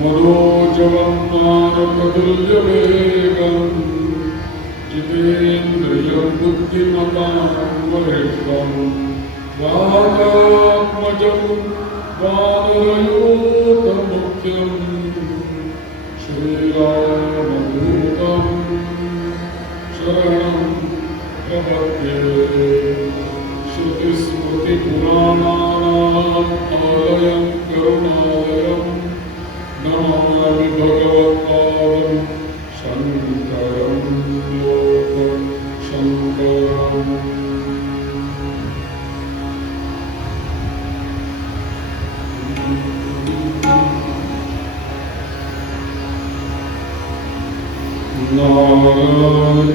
मनोजवन्मानप्रतुल्यवेगम् जितेन्द्रियं बुद्धिमतां वरिष्ठं वातात्मजं वानरयूथमुख्यं श्रीरामदूतं शरणं प्रपद्ये। श्रुतिस्मृतिपुराणानाम् आलयं करुणालयं नमामि भगवत्पादं शङ्करं लोकशङ्करम्। नारायण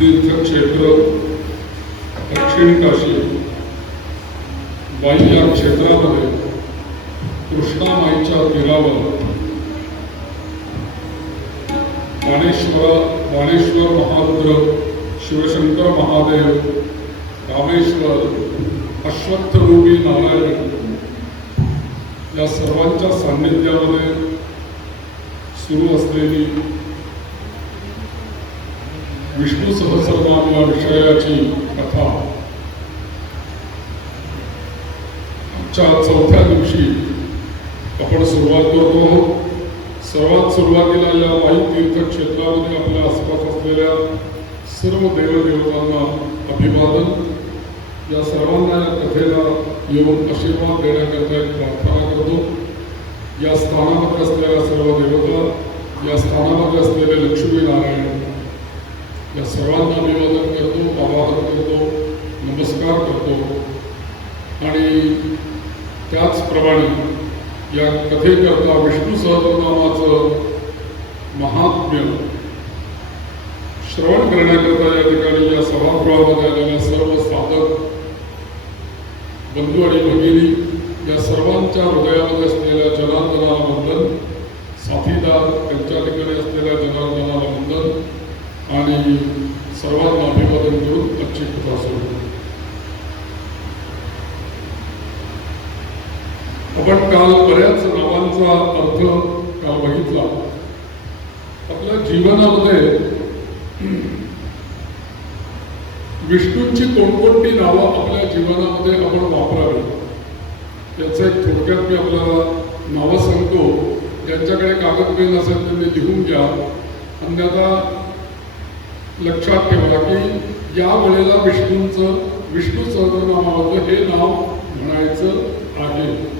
तीर्थक्षेत्र दक्षिण काशी वाई या क्षेत्रामध्ये कृष्णामाईच्या तीरावर बाणेश्वर महारुद्र, शिवशंकर महादेव, रामेश्वर, अश्वत्थरूपी नारायण या सर्वांच्या सान्निध्यामध्ये सुरू असलेली विष्णू सहस्रनाम या विषयाची कथा आजच्या चौथ्या दिवशी आपण सुरुवात करतो. सर्वात सुरुवातीला या वाई तीर्थक्षेत्रामध्ये आपल्या आसपास असलेल्या सर्व देवदेवतांना अभिवादन. या सर्वांना या कथेला येऊन आशीर्वाद देण्याकरता एक प्रार्थना करतो. या स्थानामध्ये असलेल्या सर्व देवता, या स्थानामध्ये असलेले लक्ष्मीनारायण या सर्वांना अभिवादन करतो, आवाहन करतो, नमस्कार करतो. आणि त्याचप्रमाणे या कथेकरता विष्णू सहस्रनामाचं महात्म्य श्रवण करण्याकरता या ठिकाणी या सभागृहामध्ये आलेल्या सर्व साधक बंधू आणि भगिनी या सर्वांच्या हृदयामध्ये असलेल्या जनार्दनाला वंदन, साथीदार त्यांच्या ठिकाणी असलेल्या जनार्दनाला वंदन आणि सर्वांना अभिवादन करून आजची कथा सुरू. आपण काल बऱ्याच नावांचा अर्थ काल बघितला. आपल्या जीवनामध्ये विष्णूंची कोणकोणती नावं आपल्या जीवनामध्ये आपण वापरावी याचं एक थोडक्यात मी आपल्याला नावं सांगतो. ज्यांच्याकडे कागद पेन असेल त्यांनी लिहून घ्या. अन्यथा लक्षात ठेवा की या वेळेला विष्णू सहस्रनामावरचं हे नाव म्हणायचं आहे.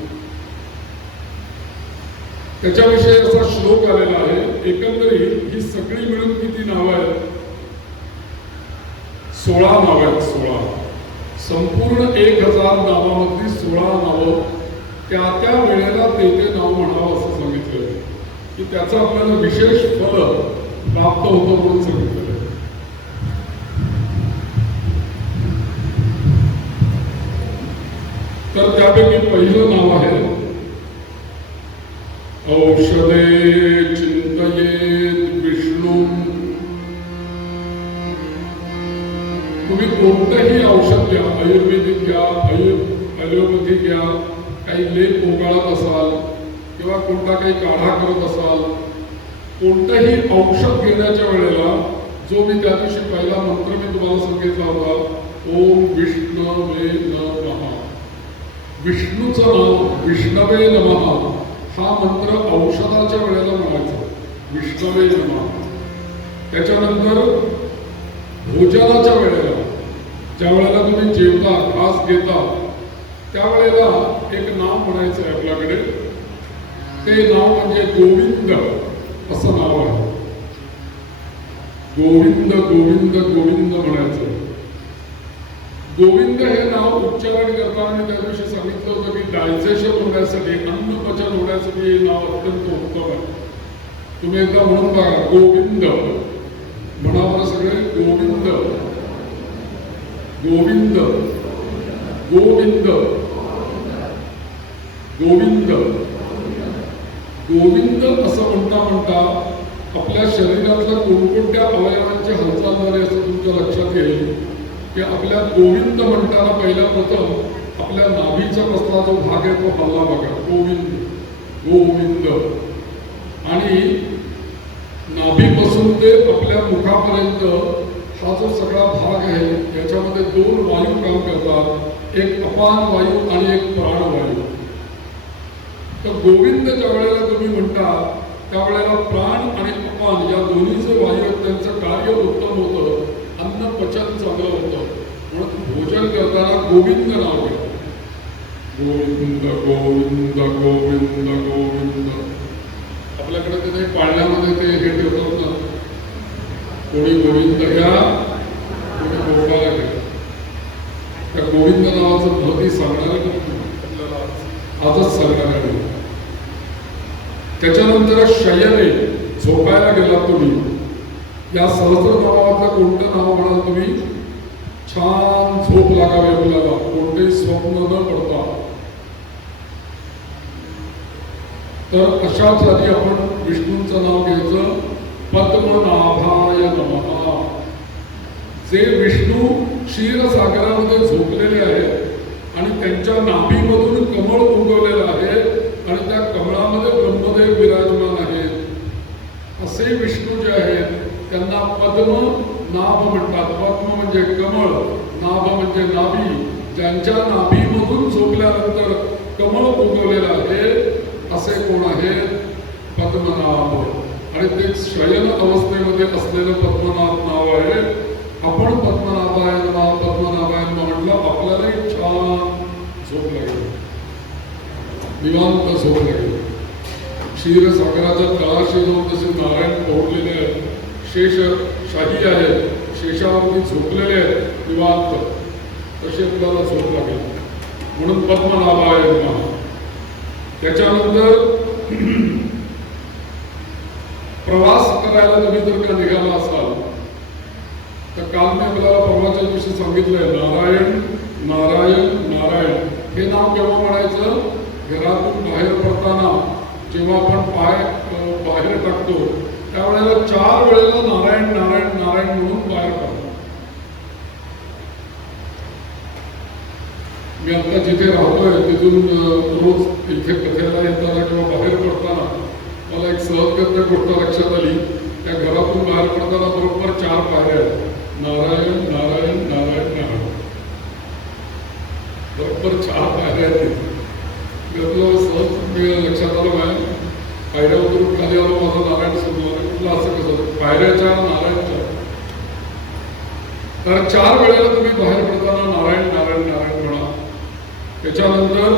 त्याच्याविषयी असा श्लोक आलेला आहे. एकंदरीत ही सगळी मिळून किती नावं आहेत? 16 नावं आहेत. 16 संपूर्ण 1000 नावामधली 16 नावं त्या त्या वेळेला ते नाव म्हणावं असं सांगितलं की त्याचं आपल्याला विशेष फल प्राप्त होतं म्हणून सांगितलं. तर त्यापैकी पहिलं नाव आहे औषधे चिंतयेत विष्णू. तुम्ही कोणतंही औषध घ्या, आयुर्वेदिक घ्या, ॲलोपॅथी घ्या, काही लेप ओगाळत असाल किंवा कोणता काही काढा करत असाल, कोणतंही औषध घेण्याच्या वेळेला जो मी त्या दिवशी पहिला मंत्र मी तुम्हाला सांगितला होता, ओम विष्णवे नमः, विष्णूचं नाव विष्णवे नमः हा मंत्र औषधाच्या वेळेला म्हणायचा, विष्णवे नमः. त्याच्यानंतर भोजनाच्या वेळेला ज्या वेळेला तुम्ही जेवता, घास घेता, त्यावेळेला एक नाव म्हणायचं आहे आपल्याकडे. ते नाव म्हणजे गोविंद असं नाव आहे. गोविंद गोविंद गोविंद म्हणायचं. गोविंद हे नाव उच्चारण करताना त्या दिवशी सांगितलं डायजेशन होण्यासाठी, अन्न पचन होण्यासाठी हे नाव अत्यंत उत्तम आहे. तुम्ही एकदा म्हणून बघा, गोविंद म्हणा बरं सगळे, गोविंद गोविंद गोविंद गोविंद गोविंद असं म्हणता म्हणता आपल्या शरीरातल्या कोणकोणत्या अवयवांची हालचाल झाली असं तुमच्या लक्षात येईल की आपल्या गोविंद म्हणताना पहिल्या प्रथम आपल्या नाभीचा कसला जो भाग आहे तो हल्ला बघा. गोविंद गोविंद. आणि नाभीपासून ते आपल्या मुखापर्यंत हा जो सगळा भाग आहे याच्यामध्ये दोन वायू काम करतात, एक अपान वायू आणि एक प्राणवायू. तर गोविंद ज्या वेळेला तुम्ही म्हणता त्यावेळेला प्राण आणि अपान या दोन्हीचे वायू आहेत त्यांचं कार्य उत्तम होतं, अन्न पचन चांगलं होतं. म्हणून भोजन करताना गोविंद नाव घ्या. गोविंद गोविंद गोविंद गोविंद. आपल्याकडे तिथे पाळण्यामध्ये ते हे ठेवतात ना, कोणी गोविंद घ्या कोणी गोपाला घ्या. त्या गोविंद नावाचं महती सांगणार आपल्याला आजच सांगणार आहे. त्याच्यानंतर शयने, झोपायला गेला तुम्ही, या सहस्रनामावरचं कोणतं नाव म्हणाल तुम्ही? छान झोप लागावी आपल्याला, कोणतेही स्वप्न न पडता. तर अशाच आधी आपण विष्णूंचं नाव घ्यायचं. पद्मनाभाय नमः. जे विष्णू क्षीरसागरामध्ये झोपलेले आहेत आणि त्यांच्या नाभीमधून कमळ उगवलेलं आहे आणि त्या कमळामध्ये ब्रह्मदेव विराजमान आहेत, असे विष्णू जे आहेत त्यांना पद्मनाभ म्हणतात. पद्म म्हणजे कमळ, नाभ म्हणजे नाभी. ज्यांच्या नाभीमधून झोपल्यानंतर कमळ उगवलेलं आहे असे कोण आहेत? पद्मनाभ. आणि ते शयन अवस्थेमध्ये असलेलं पद्मनाभ नाव आहे. आपण पद्मनाभाय नमः पद्मनाभाय नमः म्हटलं आपल्यालाही छान झोप लागेल, निवांत झोप लागेल. क्षीरसागराच्या तळाशी जाऊन जसे नारायण पोहलेले आहेत, शेषशाही आहेत, शेषावरती झोपलेले आहेत निवांत, तशी आपल्याला झोप लागेल. म्हणून पद्मनाभाय नमः. त्याच्यानंतर प्रवास करायला तुम्ही जर का निघाला असाल तर काल मी आपल्याला परवाच्या दिवशी सांगितलंय, नारायण नारायण नारायण हे नाव केव्हा म्हणायचं? घरातून बाहेर पडताना जेव्हा आपण पाय बाहेर टाकतो त्यावेळेला 4 वेळेला नारायण नारायण नारायण म्हणून बाहेर पडतो. मी आता जिथे राहतोय तिथून रोज इथे कथेला येताना किंवा बाहेर पडताना मला एक सहजगत्य गोष्ट लक्षात आली. त्या घरातून बाहेर पडताना बरोबर 4 पायऱ्या आहेत. नारायण नारायण नारायण नारायण, बरोबर 4 पायऱ्या आहेत. आपलं सहज लक्षात आलं माझ्या. पायऱ्या उतरून खाली आलो, माझा नारायण सुरू झाला. म्हटलं असं कसं? पायऱ्या 4 नारायण 4. तर 4 वेळेला तुम्ही बाहेर पडताना नारायण नारायण नारायण म्हणा. त्याच्यानंतर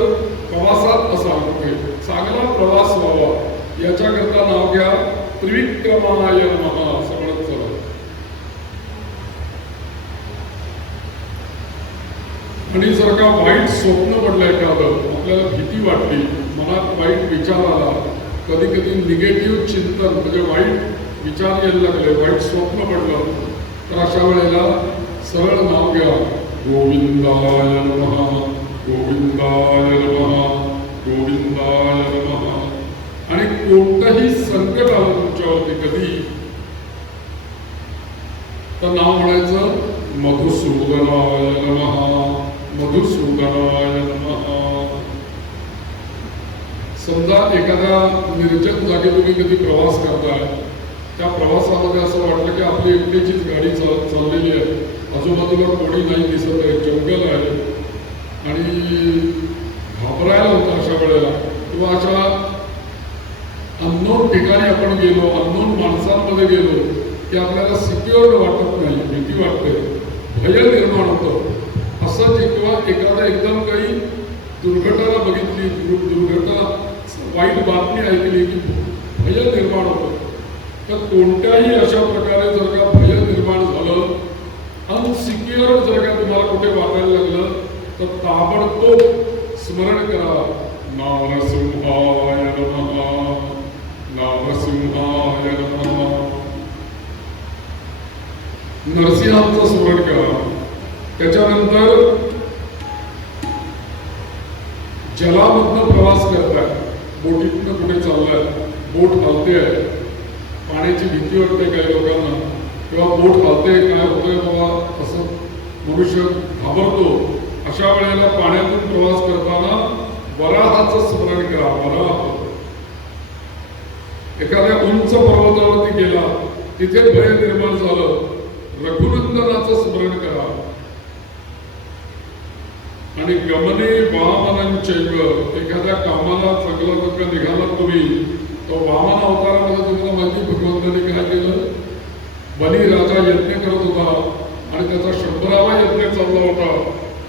प्रवासात असा चांगला प्रवास व्हावा याच्याकरता नाव घ्या त्रिविक्रमाय नमः. सगळं चला. आणि जर का वाईट स्वप्न पडलं एखादं, आपल्याला भीती वाटली, मनात वाईट विचार आला, कधी कधी निगेटिव्ह चिंतन म्हणजे वाईट विचार यायला लागले, वाईट स्वप्न पडलं, तर अशा वेळेला सरळ नाव घ्या गोविंदाय नमः गोविंदाय नमः गोविंदाय नमः. आणि कोणतंही संकट आलं तुमच्यावरती कधी तर नाव म्हणायचं मधुसूदनाय नमः मधुसूदनाय नमः. समजा एखाद्या निर्जन जागी तुम्ही कधी प्रवास करताय, त्या प्रवासामध्ये असं वाटलं की आपली एकटीचीच गाडी चाललेली आहे, आजूबाजूला कोणी नाही दिसत आहे, जंगल आहे आणि घाबरायला होतं अशा वेळेला. किंवा अशा अननोन ठिकाणी आपण गेलो, अननोन माणसांमध्ये गेलो की आपल्याला सिक्युअर्ड वाटत नाही, भीती वाटते, भय निर्माण होतं. असंच किंवा एखादा एकदम काही दुर्घटना बघितली, दुर्घटना वाईट बातमी ऐकली की भय निर्माण होतं. तर कोणत्याही अशा प्रकारे जर का भय निर्माण झालं, अनसिक्युअर्ड जर का तुम्हाला कुठे वाटायला लागलं तर ताबडतोब स्मरण करा नारसिंहाय नमः, नारसिंहाय नमः. नरसिंहाचं स्मरण करा. त्याच्यानंतर जलामधनं प्रवास करताय, बोटीतनं कुठे चाललाय, बोट हलते आहे, पाण्याची भीती वाटते काही लोकांना, किंवा बोट हलते, काय होतंय बाबा असं मनुष्य घाबरतो. अशा वेळेला पाण्यातून प्रवास करताना वराहाचं स्मरण करा. वराह एखाद्या उंच पर्वतावरती गेला, तिथे भय निर्माण झालं, रघुनंदनाचं स्मरण करा. आणि गमने वामनंचैव, एखाद्या कामाला चांगला जर निघाला तुम्ही, तो वामन अवतारामध्ये तुम्हाला माहिती भगवंतांनी काय केलं. बली राजा यज्ञ करत होता आणि त्याचा 100वा यज्ञ चालला होता,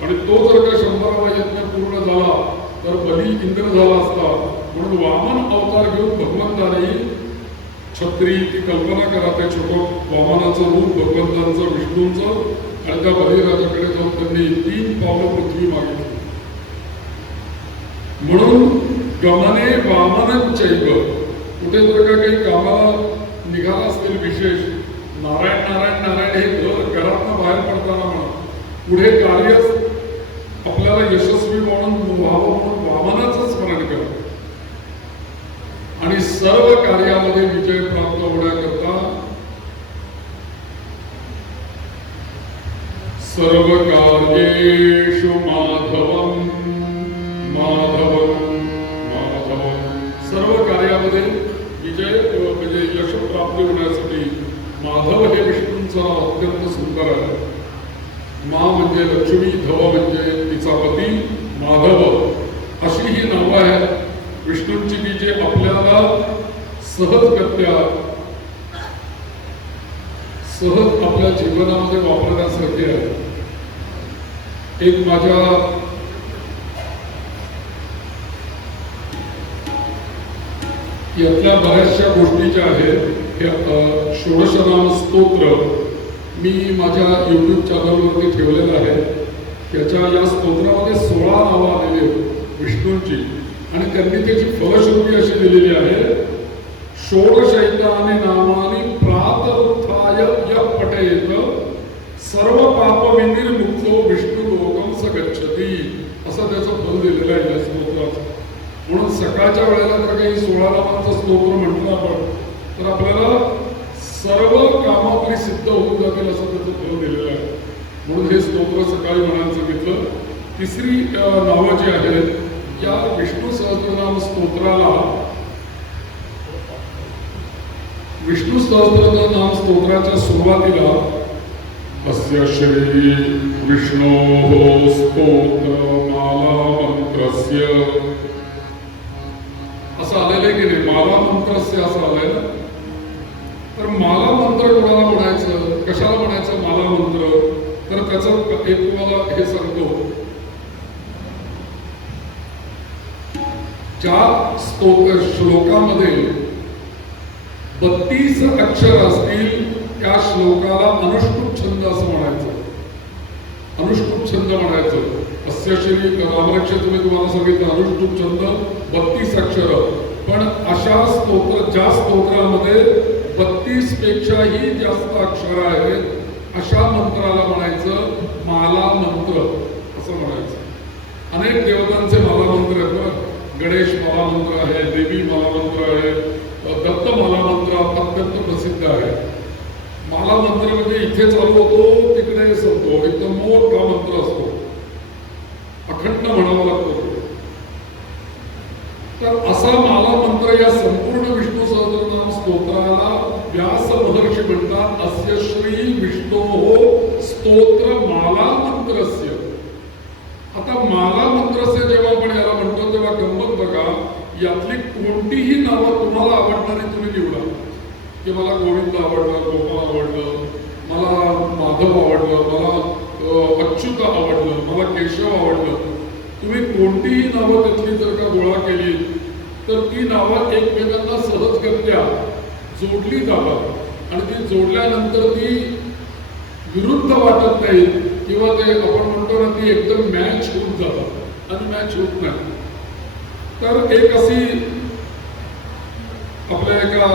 आणि तो जर का 100वा यज्ञ पूर्ण झाला तर बली इंद्र झाला असता. म्हणून वामन अवतार घेऊन भगवंतांनी छत्री, ती कल्पना करा, ते छोटं वामनाचं रूप भगवंतांचं, विष्णूंचं, आणि त्या बलिराजाकडे जाऊन त्यांनी 3 पावलं पृथ्वी मागितली. म्हणून गमने वामनंचैव, कुठे जर का काही कामाला निघाला असतील विशेष, नारायण नारायण नारायण हे घरातनं बाहेर पडताना म्हणा, पुढे कार्य आपल्याला यशस्वी म्हणून व्हावं म्हणून वामनाचं स्मरण करा. आणि सर्व कार्यामध्ये विजय प्राप्त होण्याकरता सर्व कार्येषु माधवम माधवम माधवम, सर्व कार्यामध्ये विजय म्हणजे यश प्राप्ती होण्यासाठी माधव हे विष्णूंचं नाव अत्यंत सुंदर आहे. मा म्हणजे लक्ष्मी, धव म्हणजे तिचा पती माधव, अशी ही नावं आहेत विष्णूंची की जे आपल्याला सहजगत्या सहज आपल्या जीवनामध्ये वापरण्यासारखी आहे. एक माझ्या यातल्या बऱ्याचशा गोष्टी ज्या आहेत, षोडशनाम स्तोत्र मी माझ्या YouTube चॅनलवरती ठेवलेलं आहे. त्याच्या या स्तोत्रामध्ये 16 नावं आलेली आहेत विष्णूंची, आणि त्यांनी त्याची फलश्रुती अशी दिलेली आहे. षोडशैतानि नामानि प्रातरुत्थाय यः पठेत सर्व पाप विनिर्मुक्तो विष्णु लोकं स गच्छति, असं त्याचं फल दिलेलं आहे या स्तोत्राचं. म्हणून सकाळच्या वेळेला जर काही 16 नामांचं स्तोत्र म्हटलं आपण, तर आपल्याला सर्व कामं आपली सिद्ध होऊन जातील असं त्याचं फल दिलेलं आहे. म्हणून हे स्तोत्र सकाळी म्हणायला सांगितलं. तिसरी नावं जी आहेत, या विष्णू सहस्त्रनाम स्तोत्राला, विष्णू सहस्त्रनाम स्तोत्राच्या सुरुवातीला अस्य श्री विष्णोः स्तोत्रमाला मंत्रस्य असं आलेलं आहे की नाही. माला मंत्रस्य असं आलंय ना. तर माला मंत्र कोणाला म्हणायचं, कशाला म्हणायचं माला मंत्र, तर त्याचं एक तुम्हाला हे सांगतो. ज्या स्तोत्र श्लोकामध्ये 32 अक्षर असतील त्या श्लोकाला अनुष्टुप छंद असं म्हणायचं. अनुष्टुप छंद म्हणायचं. अस्य श्री रामरक्ष तुम्ही तुम्हाला सांगितलं अनुष्टुप छंद 32 अक्षर. पण अशा स्तोत्र, ज्या स्तोत्रामध्ये 32 पेक्षाही जास्त अक्षर आहेत, अशा मंत्राला म्हणायचं माला मंत्र असं म्हणायचं. अनेक देवतांचे माला मंत्र आहेत बरं. गणेश माला मंत्र आहे, देवी माला मंत्र आहे, दत्त माला मंत्र अत्यंत प्रसिद्ध आहे. माला मंत्र म्हणजे इथे चालू होतो तिकडे संपतो, एकदम मोठा मंत्र असतो, अखंड म्हणावा लागतो. तर असा माला मंत्र या संपूर्ण विष्णू सहस्त्रनाम स्तोत्राला व्यास महर्षी म्हणतात अस्य श्री विष्णोः स्तोत्र माला मंत्रस्य. आता माला मंत्रस्य जेव्हा आपण याला म्हणतो तेव्हा गंमत बघा, यातली कोणतीही नावं तुम्हाला आवडणारी तुम्ही निवडा. की मला गोविंद आवडलं, गोपाळ आवडलं, मला माधव आवडलं, मला अच्युत आवडलं, मला केशव आवडलं. तुम्ही कोणतीही नावं त्यातली जर का गोळा केली तर ती नावं एकमेकांना सहजगत्या जोडली जातात, आणि ती जोडल्यानंतर ती विरुद्ध वाटत नाही, किंवा ते आपण म्हणतो ना ती एकदम मॅच होऊन जातात, आणि मॅच होत नाही. तर एक अशी आपल्या एका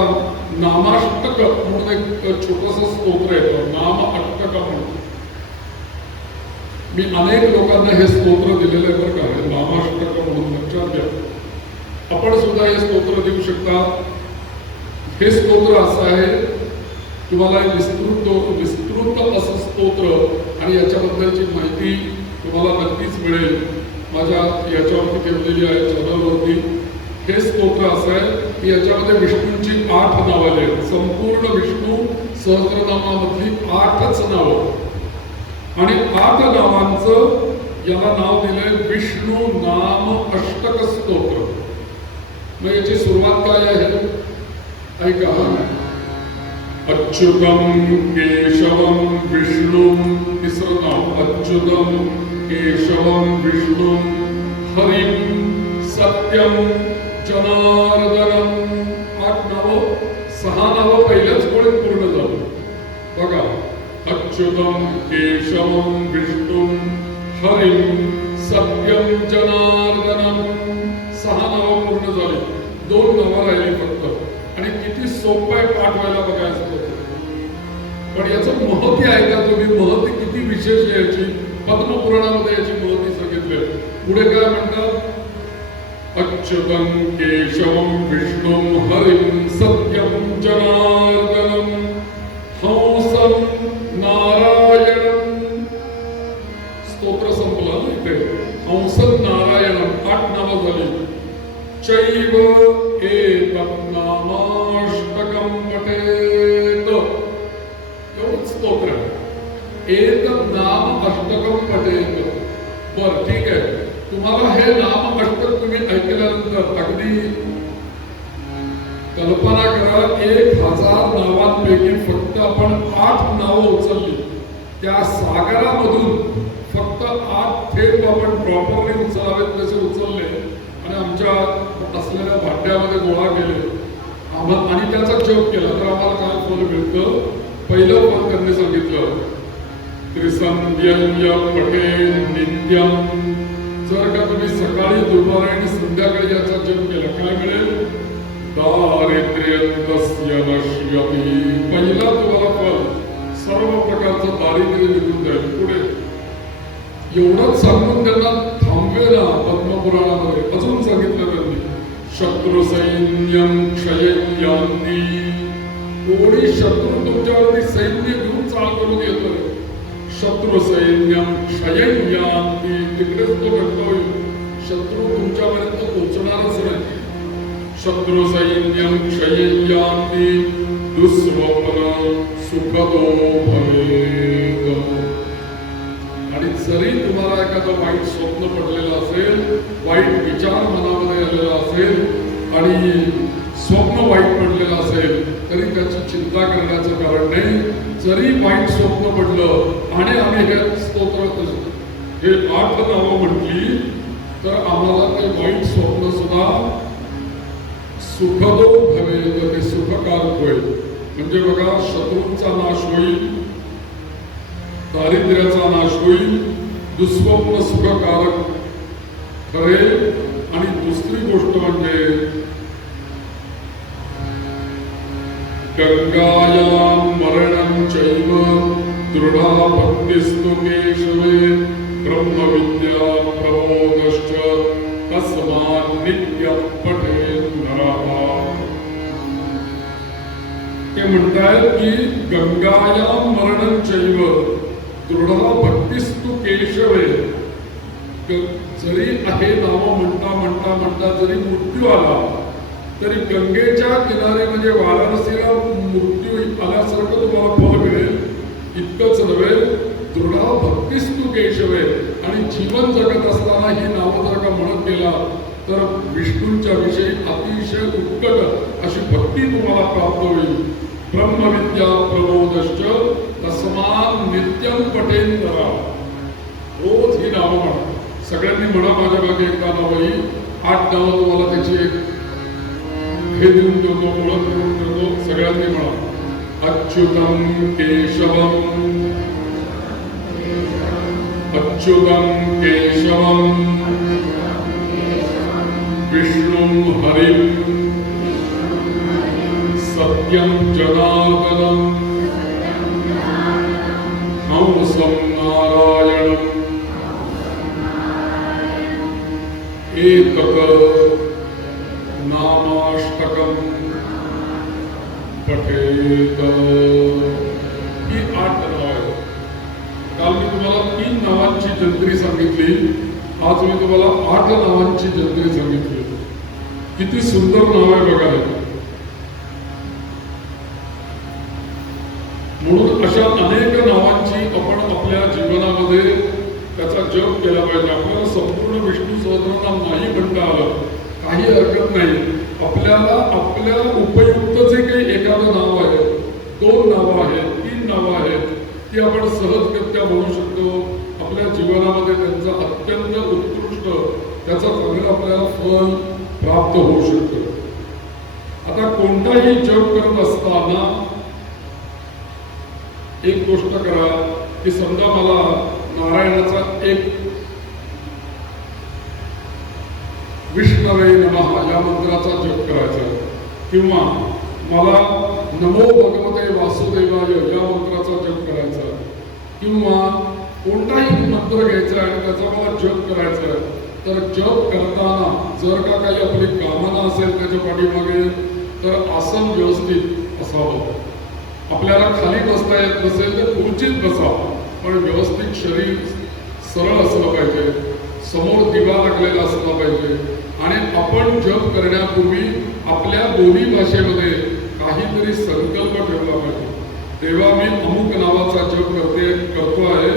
नामाष्टक म्हणून एक छोटस स्तोत्र येतं, नाम अष्टक म्हणून. मी अनेक लोकांना हे स्तोत्र दिलेलं आहे बरं का, हे नामाष्टक म्हणून लक्षात घ्या. आपण सुद्धा हे स्तोत्र देऊ शकता. हे स्तोत्र असं आहे, तुम्हाला विस्तृत असं स्तोत्र आणि याच्याबद्दलची माहिती तुम्हाला नक्कीच मिळेल माझ्या याच्यावरती ठेवलेली आहे चॅनलवरती. हे स्तोत्र असं आहे की याच्यामध्ये विष्णूंची 8 नावं आहेत. संपूर्ण विष्णू सहस्रनामामधली 8च नावं आणि 8 नावांचं याला नाव दिलंय विष्णू नाम अष्टक स्तोत्र. मग याची सुरुवात काय आहे ऐका. अच्युतम केशवम विष्णू, तिसरं नाव अच्युतम केशवम विष्णू हरिम सत्यम जनार्दनम. 8 नावं, 6 नावं पहिल्याच ओळीत पूर्ण झाली बघा. अच्युतम केशवम विष्णू हरिम सत्यम जनार्दनम. 6 नावं पूर्ण झाली, 2 नावं राहिली फक्त. आणि किती सोपं आहे पाठवायला बघायचं. पण याचं महत्व आहे का तुम्ही? महत्व किती विशेष आहे याची. पद्मपुराणामध्ये याची महती सांगितली. पुढे काय म्हणतात? अच्युतम केशवम विष्णुम हरिम सत्यम जनार्दनम हंसम नारायणम. स्तोत्र संपला ना इथे. हंसम नारायणम 8 नावं झाली. चैव एतत् नामाष्टकं पठेत. एवढंच स्तोत्र. एतत् नाम अष्टकं पठेत. बरं ठीक आहे, तुम्हाला हे नाम अष्टक तुम्ही ऐकल्यानंतर अगदी कल्पना करा 1000 नावांपैकी फक्त आपण 8 नावं उचलली. त्या सागरामधून फक्त 8 थेंब आपण प्रॉपरली उचलावेत तसे उचलले आणि आमच्या असलेल्या भांड्यामध्ये गोळा केले आणि त्याचा जप केला तर आम्हाला काय फल मिळतं? पहिलं फल त्यांनी सांगितलं त्रिसंध्यं पठे नित्यं. जर का तुम्ही सकाळी दुपारी आणि संध्याकाळी याचा जप केला काय मिळेल? दारिद्र्यं तस्य नश्यति. पहिला तुम्हाला फल, सर्व प्रकारचं दारिद्र्य निघून जाईल. पुढे एवढंच सांगून त्यांना थांबवेला पद्मपुराणामध्ये अजून सांगितलं त्यांनी शत्रू सैन्यं क्षययान्ति. कोणी शत्रू तुमच्यावरती सैन्य घेऊन चाल करून येतोय. शत्रू सैन्यं क्षययान्ति. तिकडेच तो व्यक्त होईल. शत्रू तुमच्यापर्यंत पोहोचणारच नाही. शत्रू सैन्यं क्षययान्ति दुःस्वप्न सुखदो भवेत्. आणि जरी तुम्हाला एखादं वाईट स्वप्न पडलेलं असेल, वाईट विचार मनामध्ये आलेला असेल आणि स्वप्न वाईट पडलेलं असेल तरी त्याची चिंता करण्याचं कारण नाही. जरी वाईट स्वप्न पडलं आणि आम्ही हे स्तोत्र हे 8 नावं म्हटली तर आम्हाला ते वाईट स्वप्न सुद्धा सुखदो भवेत, ते सुखकारक होईल. म्हणजे बघा शत्रूंचा नाश होईल, दारिद्र्याचा नाश होईल, दुःस्वप्न सुखकारक ठरेल. आणि दुसरी गोष्ट म्हणजे गंगायां मरणं चैव दृढा भक्तिस्तु केशवे ब्रह्मविद्या प्रबोधश्च तस्मात् नित्यं पठेत् नरः. ते म्हणतात की गंगायां मरणं चैव दृढा भक्तिस्तु केशवे. जरी आहे नाव म्हणता म्हणता म्हणता जरी मृत्यू आला तरी गंगेच्या किनारी म्हणजे वाराणसीला मृत्यू आल्यासारखं तुम्हाला फल मिळेल. इतकंच नव्हे दृढा भक्तिस्तु केशवे. आणि जीवन जगत असताना ही नावं जर का म्हणत गेला तर विष्णूंच्या विषयी अतिशय उत्कट अशी भक्ती तुम्हाला प्राप्त होईल. ब्रह्मविद्या प्रबोधश्च तस्मात् नित्यं पठेन् नरः. रोज ही नावं म्हणा. सगळ्यांनी म्हणा माझ्या मागे एकदा नावं. ही 8 नावं तुम्हाला त्याची एक हे देऊन देतो, ओळख करून देतो. सगळ्यांनी म्हणा अच्युतम केशवम अच्युतम केशवम विष्णु विष्णुं हरिं सत्यं जनार्दनं हंसं नारायणं एतत् नामाष्टकं पठेत। ही 8 नावं आहेत। काल मी तुम्हाला 3 नावांची जंत्री सांगितली, आज मी तुम्हाला 8 नावांची जंत्री सांगितली। किती सुंदर नाव आहे बघा हे। म्हणून अशा अनेक नावांची आपण आपल्या जीवनामध्ये त्याचा जप केला पाहिजे। आपल्याला संपूर्ण विष्णू सहस्रनाम नाही म्हणता आलं, काही हरकत नाही। आपल्याला आपल्या उपयुक्त जे काही एखादं नाव आहे, 2 नावं आहेत, 3 नावं आहेत, ती आपण सहजरित्या बोलू शकतो। आपल्या जीवनामध्ये त्यांचा अत्यंत उत्कृष्ट त्याचा चांगलं आपल्याला फल प्राप्त होऊ शकतं। आता कोणताही जप करत असताना एक गोष्ट करा की समजा मला नारायणाचा एक विष्णवे नमः या मंत्राचा जप करायचा, किंवा मला नमो भगवते वासुदेवाय या मंत्राचा जप करायचा, किंवा कोणताही मंत्र घ्यायचा आणि त्याचा मला जप करायचा। तर जप करताना जर का काही आपली कामना असेल त्याच्या पाठीमागे, तर आसन व्यवस्थित असावं। आपल्याला खाली बसता येत नसेल तर खुर्चीत बसावं, पण व्यवस्थित शरीर सरळ असलं पाहिजे, समोर दिवा लागलेला असला पाहिजे। आणि आपण जप करण्यापूर्वी आपल्या दोन्ही भाषेमध्ये काहीतरी संकल्प ठेवला पाहिजे। तेव्हा मी अमुक नावाचा जप करतो आहे,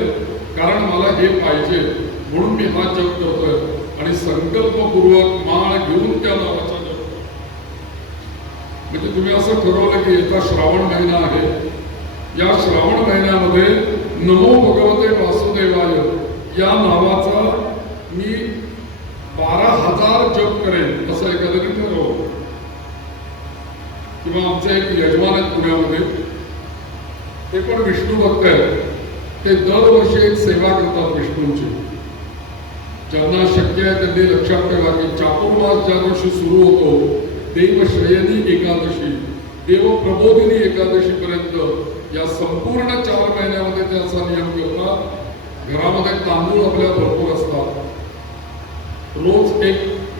कारण मला हे पाहिजे म्हणून मी हा जप करतोय, आणि संकल्पपूर्वक माळ घेऊन त्या नावाचा जप। म्हणजे तुम्ही असं ठरवलं की येता श्रावण महिना आहे, या श्रावण महिन्यामध्ये नमो भगवते वासुदेवाय या नावाचा मी 12,000 जप करेन, असं एखाद्याने ठरवलं। किंवा आमचे एक यजमान आहेत पुण्यामध्ये, ते पण विष्णू भक्त आहेत। ते दरवर्षी एक सेवा करतात विष्णूंची। ज्यांना शक्य आहे त्यांनी लक्षात ठेवा की चातुर्मास ज्या दिवशी सुरू होतो, देवश्रेयनी एकादशी, देव प्रबोधिनी एकादशी पर्यंत या संपूर्ण 4 महिन्यामध्ये ते असा नियम करतात। घरामध्ये तांदूळ आपल्या भरपूर असतात, रोज एक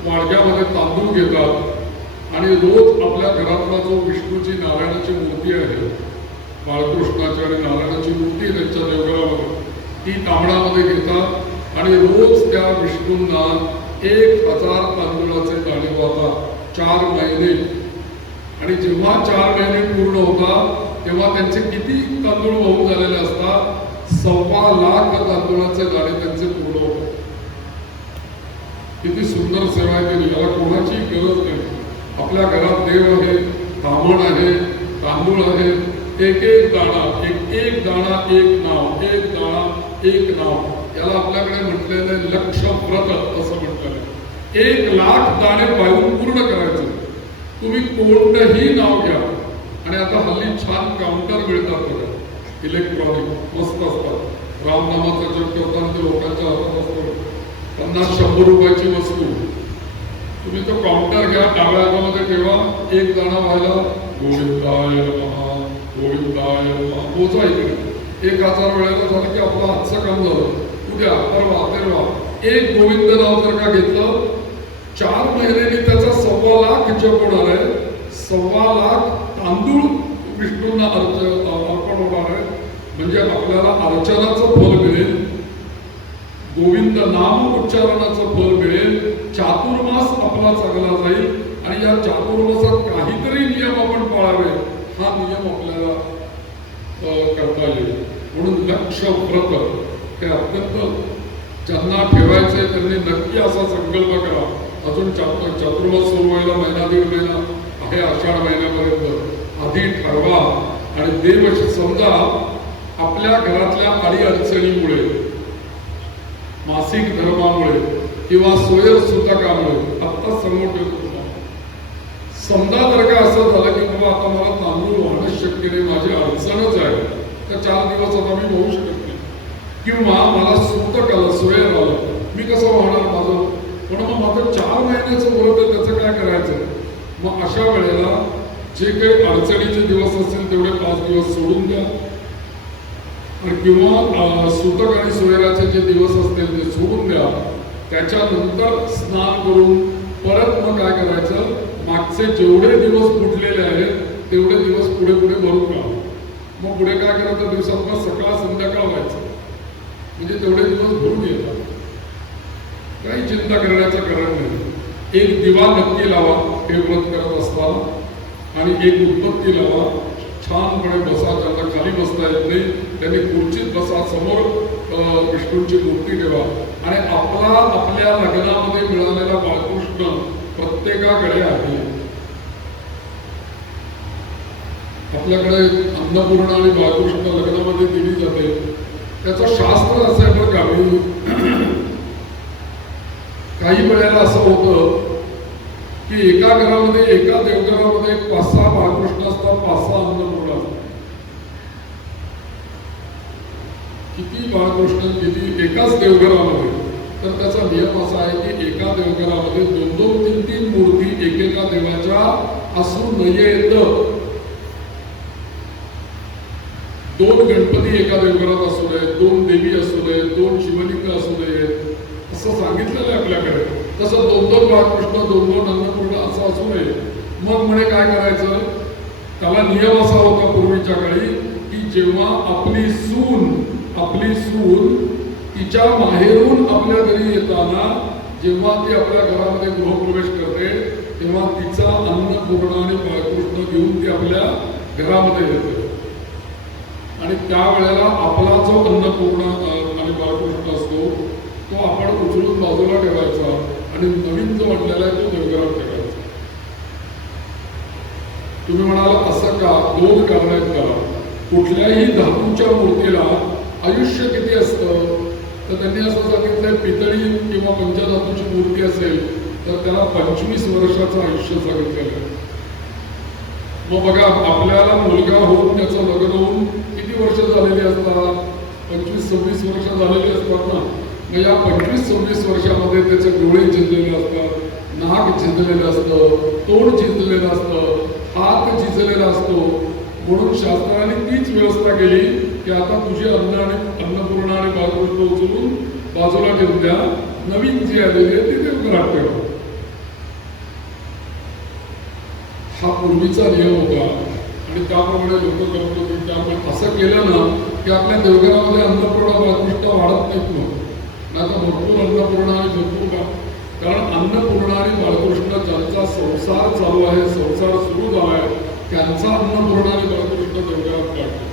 वाडग्यामध्ये तांदूळ घेतात आणि रोज आपल्या घरातला जो विष्णूची नारायणाची मूर्ती आहे, बाळकृष्णाची आणि नारायणाची मूर्ती त्यांच्या देवघरामध्ये, ती तांबडामध्ये घेतात आणि रोज त्या विष्णूंना 1000 तांदूळाचे दाणे वाहतात 4 महिने। आणि जेव्हा 4 महिने पूर्ण होतात तेव्हा त्यांचे किती तांदूळ वाहून झालेले असतात? 1.25 लाख तांदूळाचे दाणे त्यांचे पूर्ण होतात। किती सुंदर सेवा केली, याला कोणाची गरज नाही। आपल्या घरात देव आहे, ब्राह्मण आहे, तांदूळ आहे, एक दाणा, एक दाणा एक नाव, एक दाणा एक नाव, याला आपल्याकडे म्हटलेलं आहे लक्ष व्रत असं म्हटलेलं आहे। 1 लाख दाणे पाहून पूर्ण करायचं। तुम्ही कोणतंही नाव घ्या, आणि आता हल्ली छान काउंटर मिळतात बघा, इलेक्ट्रॉनिक मस्त असतात। रामनामाचा जप करताना ते लोकांच्या हातात असतो 50-100 रुपयाची वस्तू, तुम्ही तो काउंटर घ्या, डाव्या हातामध्ये ठेवा, 1 दाणा व्हायला गोविंदाय नमः गोविंदाय नमः पोचा इकडे। 1000 वेळेला झालं की आपलं आजचं काम झालं। उद्या परवा तेरवा एक गोविंद नाव जर का घेतलं, 4 महिन्यांनी त्याचा 1.25 लाख जप होणार आहे, 1.25 लाख तांदूळ विष्णूंना अर्पण होणार आहे। म्हणजे आपल्याला अर्चनाचं फल मिळेल, गोविंद नाम उच्चारणाचं फल मिळेल, चातुर्मास आपला चांगला जाईल, आणि या चातुर्मासात काहीतरी नियम आपण पाळावे, हा नियम आपल्याला करता येईल। म्हणून लक्ष व्रत हे अत्यंत ज्यांना ठेवायचे त्यांनी नक्की असा संकल्प करा। अजून चातुर्मास सुरू व्हायला महिना 1.5 महिना आहे, आषाढ महिन्यापर्यंत आधी ठरवा। आणि देव समजा आपल्या घरातल्या अडीअडचणीमुळे, मासिक धर्मामुळे किंवा स्वयंसूतकामुळे आत्ता समोर ठेवतो, समजा जर का असं झालं की बाबा आता मला तांदूळ वाहणं शक्य नाही, माझी अडचणच आहे, तर 4 दिवस आता मी वाहू शकत नाही, किंवा मला सूतक आलं, सोयर आलं, मी कसं वाहणार, माझं पण मग मात्र 4 महिन्याचं व्रत आहे, त्याचं काय करायचं? मग अशा वेळेला जे काही अडचणीचे दिवस असतील तेवढे 5 दिवस सोडून द्या, आणि किंवा सुतक आणि सोयराचे जे दिवस असतील ते सोडून द्या. त्याच्यानंतर स्नान करून परत मग काय करायचं, मागचे जेवढे दिवस बुडलेले आहेत तेवढे दिवस पुढे पुढे भरून घ्या. मग पुढे काय करायचं, दिवसात सकाळ संध्याकाळ व्हायचं, म्हणजे तेवढे दिवस भरून येतात. काही चिंता करण्याचं कारण नाही. एक दिवा नक्की लावा हे व्रत करत असताना, आणि एक उदबत्ती लावा. छानपणे बसा. ज्यांना खाली बसता येत नाही त्यांनी खुर्चीत बसा. समोर विष्णूंची मूर्ती ठेवा, आणि आपल्या लग्नामध्ये मिळालेला बाळकृष्ण प्रत्येकाकडे आहे. आपल्याकडे अन्नपूर्णा आणि बाळकृष्ण लग्नामध्ये दिली जाते. त्याचं शास्त्र असं आहे बरं का. काही वेळेला असं होतं की एका घरामध्ये, एका देवघरामध्ये 5-6 बाळकृष्ण असतात, 5-6 अन्नपूर्णा असतात. किती बाळकृष्ण किती एकाच देवघरामध्ये? तर त्याचा नियम असा आहे की एका देवघरामध्ये 2-2, 3-3 मूर्ती एकेका देवाच्या असू नयेत. 2 गणपती एका देवघरात असू नये, 2 देवी असू नये, 2 शिवलिंग असू नयेत, असं सांगितलेलं आहे आपल्याकडे. तसं 2-2 बाळकृष्ण, 2-2 अन्नपूर्णा असं असू नये. मग म्हणे काय करायचं? त्याला नियम असा होता पूर्वीच्या काळी की जेव्हा आपली सून तिच्या माहेरून आपल्या घरी येताना जेव्हा ती आपल्या घरामध्ये गृहप्रवेश करते तेव्हा तिचा अन्नपूर्णा आणि बाळकृष्ण घेऊन ती आपल्या घरामध्ये येते. आणि त्यावेळेला आपला जो अन्नपूर्णा आणि बाळकृष्ण असतो तो आपण उचलून बाजूला ठेवायचा, आणि नवीन जो आणलेला आहे तो देवघरात ठेवायचा. तुम्ही म्हणाला असं का? 2 कारण आहेत का. कुठल्याही धातूच्या मूर्तीला आयुष्य किती असतं? तर त्यांनी असं सांगितलंय, पितळी किंवा पंचधातूची मूर्ती असेल तर त्याला 25 वर्षाचं आयुष्य सांगितलेलं आहे. मग बघा, आपल्याला मुलगा होऊन त्याचं लग्न होऊन किती वर्ष झालेली असतात? 25-26 वर्ष झालेली असतात ना. मग या 25-26 वर्षामध्ये त्याचे डोळे झिजलेले असतात, नाक झिजलेलं असतं, तोंड झिजलेलं असतं, हात झिजलेला असतो. म्हणून शास्त्राने तीच व्यवस्था केली की आता तुझे अन्नपूर्णा आणि बाळकृष्ण उचलून बाजूला ठेवून द्या, नवीन जी आलेली आहे ती देवघरात ठेवा. हा पूर्वीचा नियम होता, आणि त्याप्रमाणे लोक करत होते. त्यामुळे असं केलं ना की आपल्या देवघरामध्ये अन्नपूर्णा बाळकृष्ण वाढत नाहीत. मग आता भरपूर अन्नपूर्णा आणि भरपूर का, कारण अन्नपूर्णा आणि बाळकृष्ण ज्यांचा संसार चालू आहे, संसार सुरू झाला आहे, त्यांचा अन्नपूर्णा आणि बाळकृष्ण देवघरात काढतो.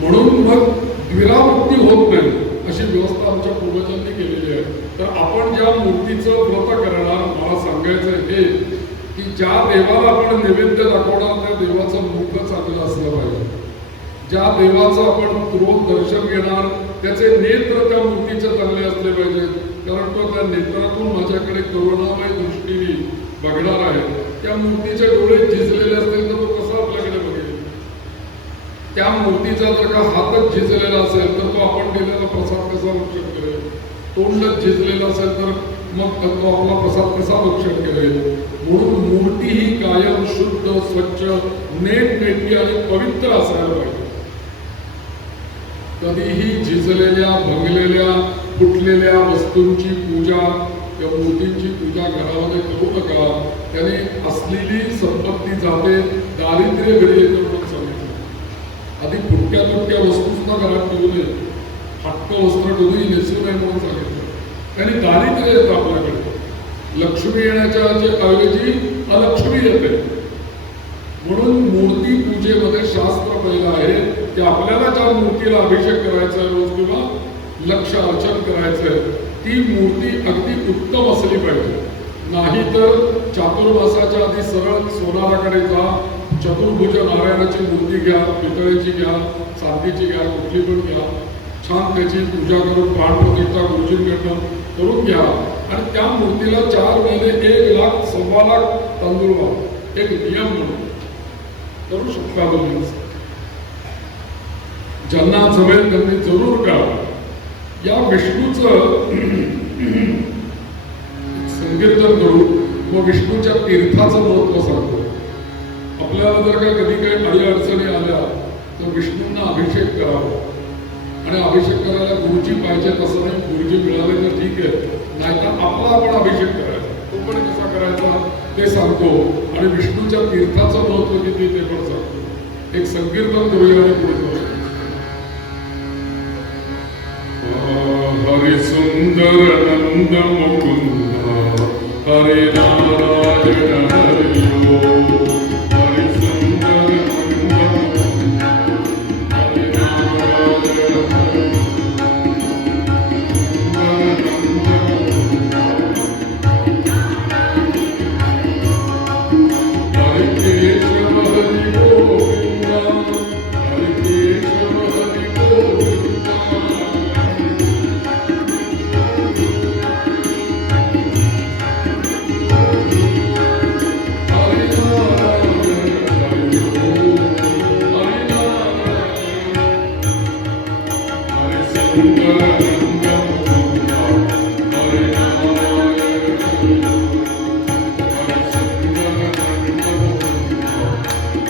म्हणून मग द्विरावृत्ती होत नाही अशी व्यवस्था आमच्या पूर्वजांनी केलेली आहे. तर आपण ज्या मूर्तीचं व्रत करणार, मला सांगायचं हे की ज्या देवाला आपण नैवेद्य दाखवणार त्या देवाचं मुख चांगलं असलं पाहिजे. ज्या देवाचं आपण रोज दर्शन घेणार त्याचे नेत्र त्या मूर्तीचे चांगले असले पाहिजेत. कारण तो त्या नेत्रातून माझ्याकडे करुणामय दृष्टीने बघणार आहे. त्या मूर्तीचे डोळे झिजलेले असतील तर तो कसा आपल्याकडे बघेल? त्या मूर्तीचा जर का हातच झिजलेला असेल तर तो आपण दिलेला प्रसाद कसा भक्षण करेल? तोंडच झिजलेला असेल तर मग तो आपला प्रसाद कसा भक्षण करेल? म्हणून मूर्ती ही कायम शुद्ध, स्वच्छ, नेटनेटकी आणि पवित्र असायला पाहिजे. कधीही झिजलेल्या, भंगलेल्या, फुटलेल्या वस्तूंची पूजा या मूर्तींची पूजा घरामध्ये करू नका. त्याने असलेली संपत्ती जाते, दारिद्र्य घरी येतं म्हणून सांगितलं. आधी फुटक्या तुटक्या वस्तूंना घरात ठेवू नये, हक्क वस्त्र कधीही नेसू नये म्हणून सांगितलं. त्याने दारिद्र्य येतं आपल्याकडे. लक्ष्मी येण्याच्या ऐवजी अलक्ष्मी येते. म्हणून मूर्ती पूजेमध्ये शास्त्र पहिलं आहे की आपल्याला ज्या मूर्तीला अभिषेक करायचा आहे रोज किंवा लक्ष अर्चन करायचंय ती मूर्ती अगदी उत्तम असली पाहिजे. नाही तर चातुर्मासाच्या आधी सरळ सोनाराकडे जा, चतुर्भुज नारायणाची मूर्ती घ्या, पितळेची घ्या, चांदीची घ्या, कुठली पण घ्या, छान त्याची पूजा करून प्राणप्रतिष्ठा गुरुजींकडनं करून घ्या आणि त्या मूर्तीला 4 महिने 1 लाख 1.25 लाख तांदूळ वाहा. एक नियम म्हणून करू शकता तुम्ही. ज्यांना जमेल त्यांनी जरूर करा. या विष्णूचं संकीर्तन करू, मग विष्णूच्या तीर्थाचं महत्व सांगतो. आपल्याला जर काही कधी काही अडी अडचणी आल्या तर विष्णूंना अभिषेक करावा. आणि अभिषेक करायला गुरुजी पाहिजे तसं नाही, गुरुजी मिळाले तर ठीक आहे, नाहीतर आपला आपण अभिषेक करायचा. तो पण कसा करायचा ते सांगतो आणि विष्णूच्या तीर्थाचं महत्व किती ते पण सांगतो. एक संकीर्तन करूया आणि पुढे जाऊया. हरि सुंदर नंद मुकुंद हरे नारायण हरि हरि सुंदर नंद मुकुंद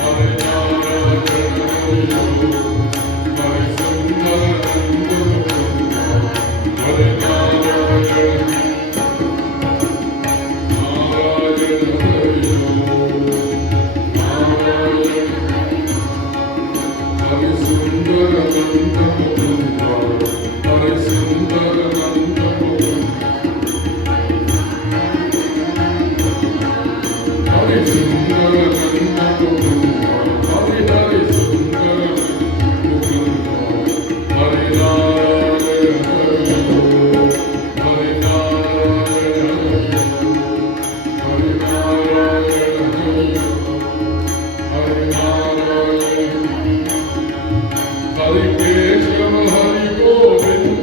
हरे नारायण हरि हरे केशव हरि गोविंद हरे केशव हरि गोविंद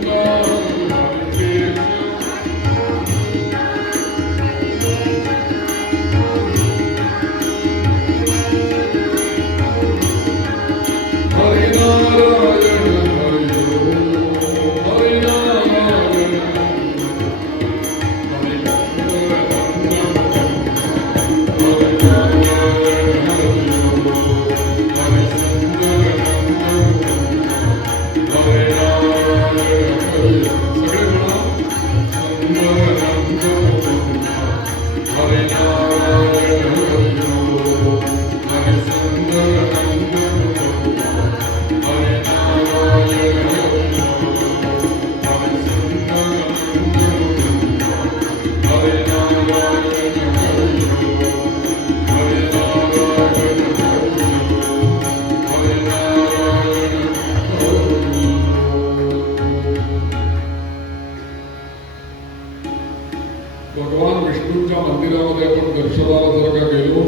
भगवान विष्णूंच्या मंदिरामध्ये आपण दर्शनाला जर का गेलो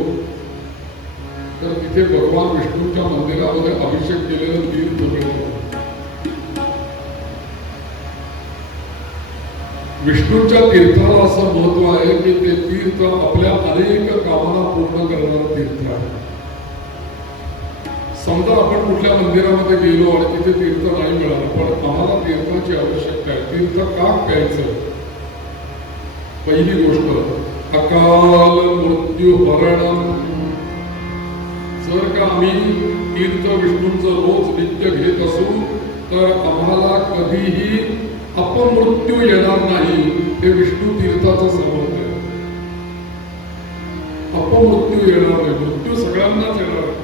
तर तिथे भगवान विष्णूंच्या मंदिरामध्ये अभिषेक केलेलं तीर्थ मिळतं. विष्णूंच्या तीर्थाला असं महत्व आहे की ते तीर्थ आपल्या अनेक कामना पूर्ण करणारं तीर्थ आहे. समजा आपण कुठल्या मंदिरामध्ये गेलो आणि तिथे तीर्थ नाही मिळालं, पण आम्हाला तीर्थाची आवश्यकता आहे. तीर्थ का प्यायचं? पहिली गोष्ट अकाल मृत्यू हरणम. जर का आम्ही तीर्थ विष्णूंचं रोज नित्य घेत असू तर आम्हाला कधीही अपमृत्यू येणार नाही. हे विष्णू तीर्थाचं संबंध आहे. अपमृत्यू येणार नाही. मृत्यू सगळ्यांनाच येणार आहे,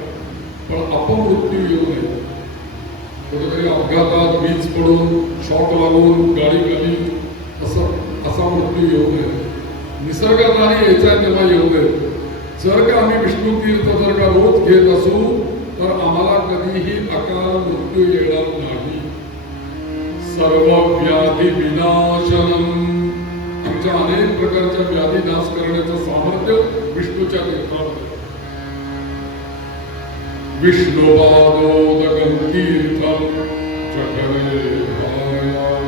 पण अपमृत्यू येऊ नये. कधीतरी अपघातात वीज पडून शॉक लागून गाडी खाली असा मृत्यू येऊ नये. निसर्गात आणि यायचा तेव्हा येऊ नये. जर का आम्ही विष्णू तीर्थ जर का रोज घेत असू तर आम्हाला कधीही अकाल मृत्यू येणार नाही. सर्व व्याधी विनाशनम. आमच्या अनेक प्रकारच्या व्याधी नाश करण्याचं सामर्थ्य विष्णूच्या तीर्थामध्ये. विष्णुपादोदकं तीर्थं चकरे भायाम.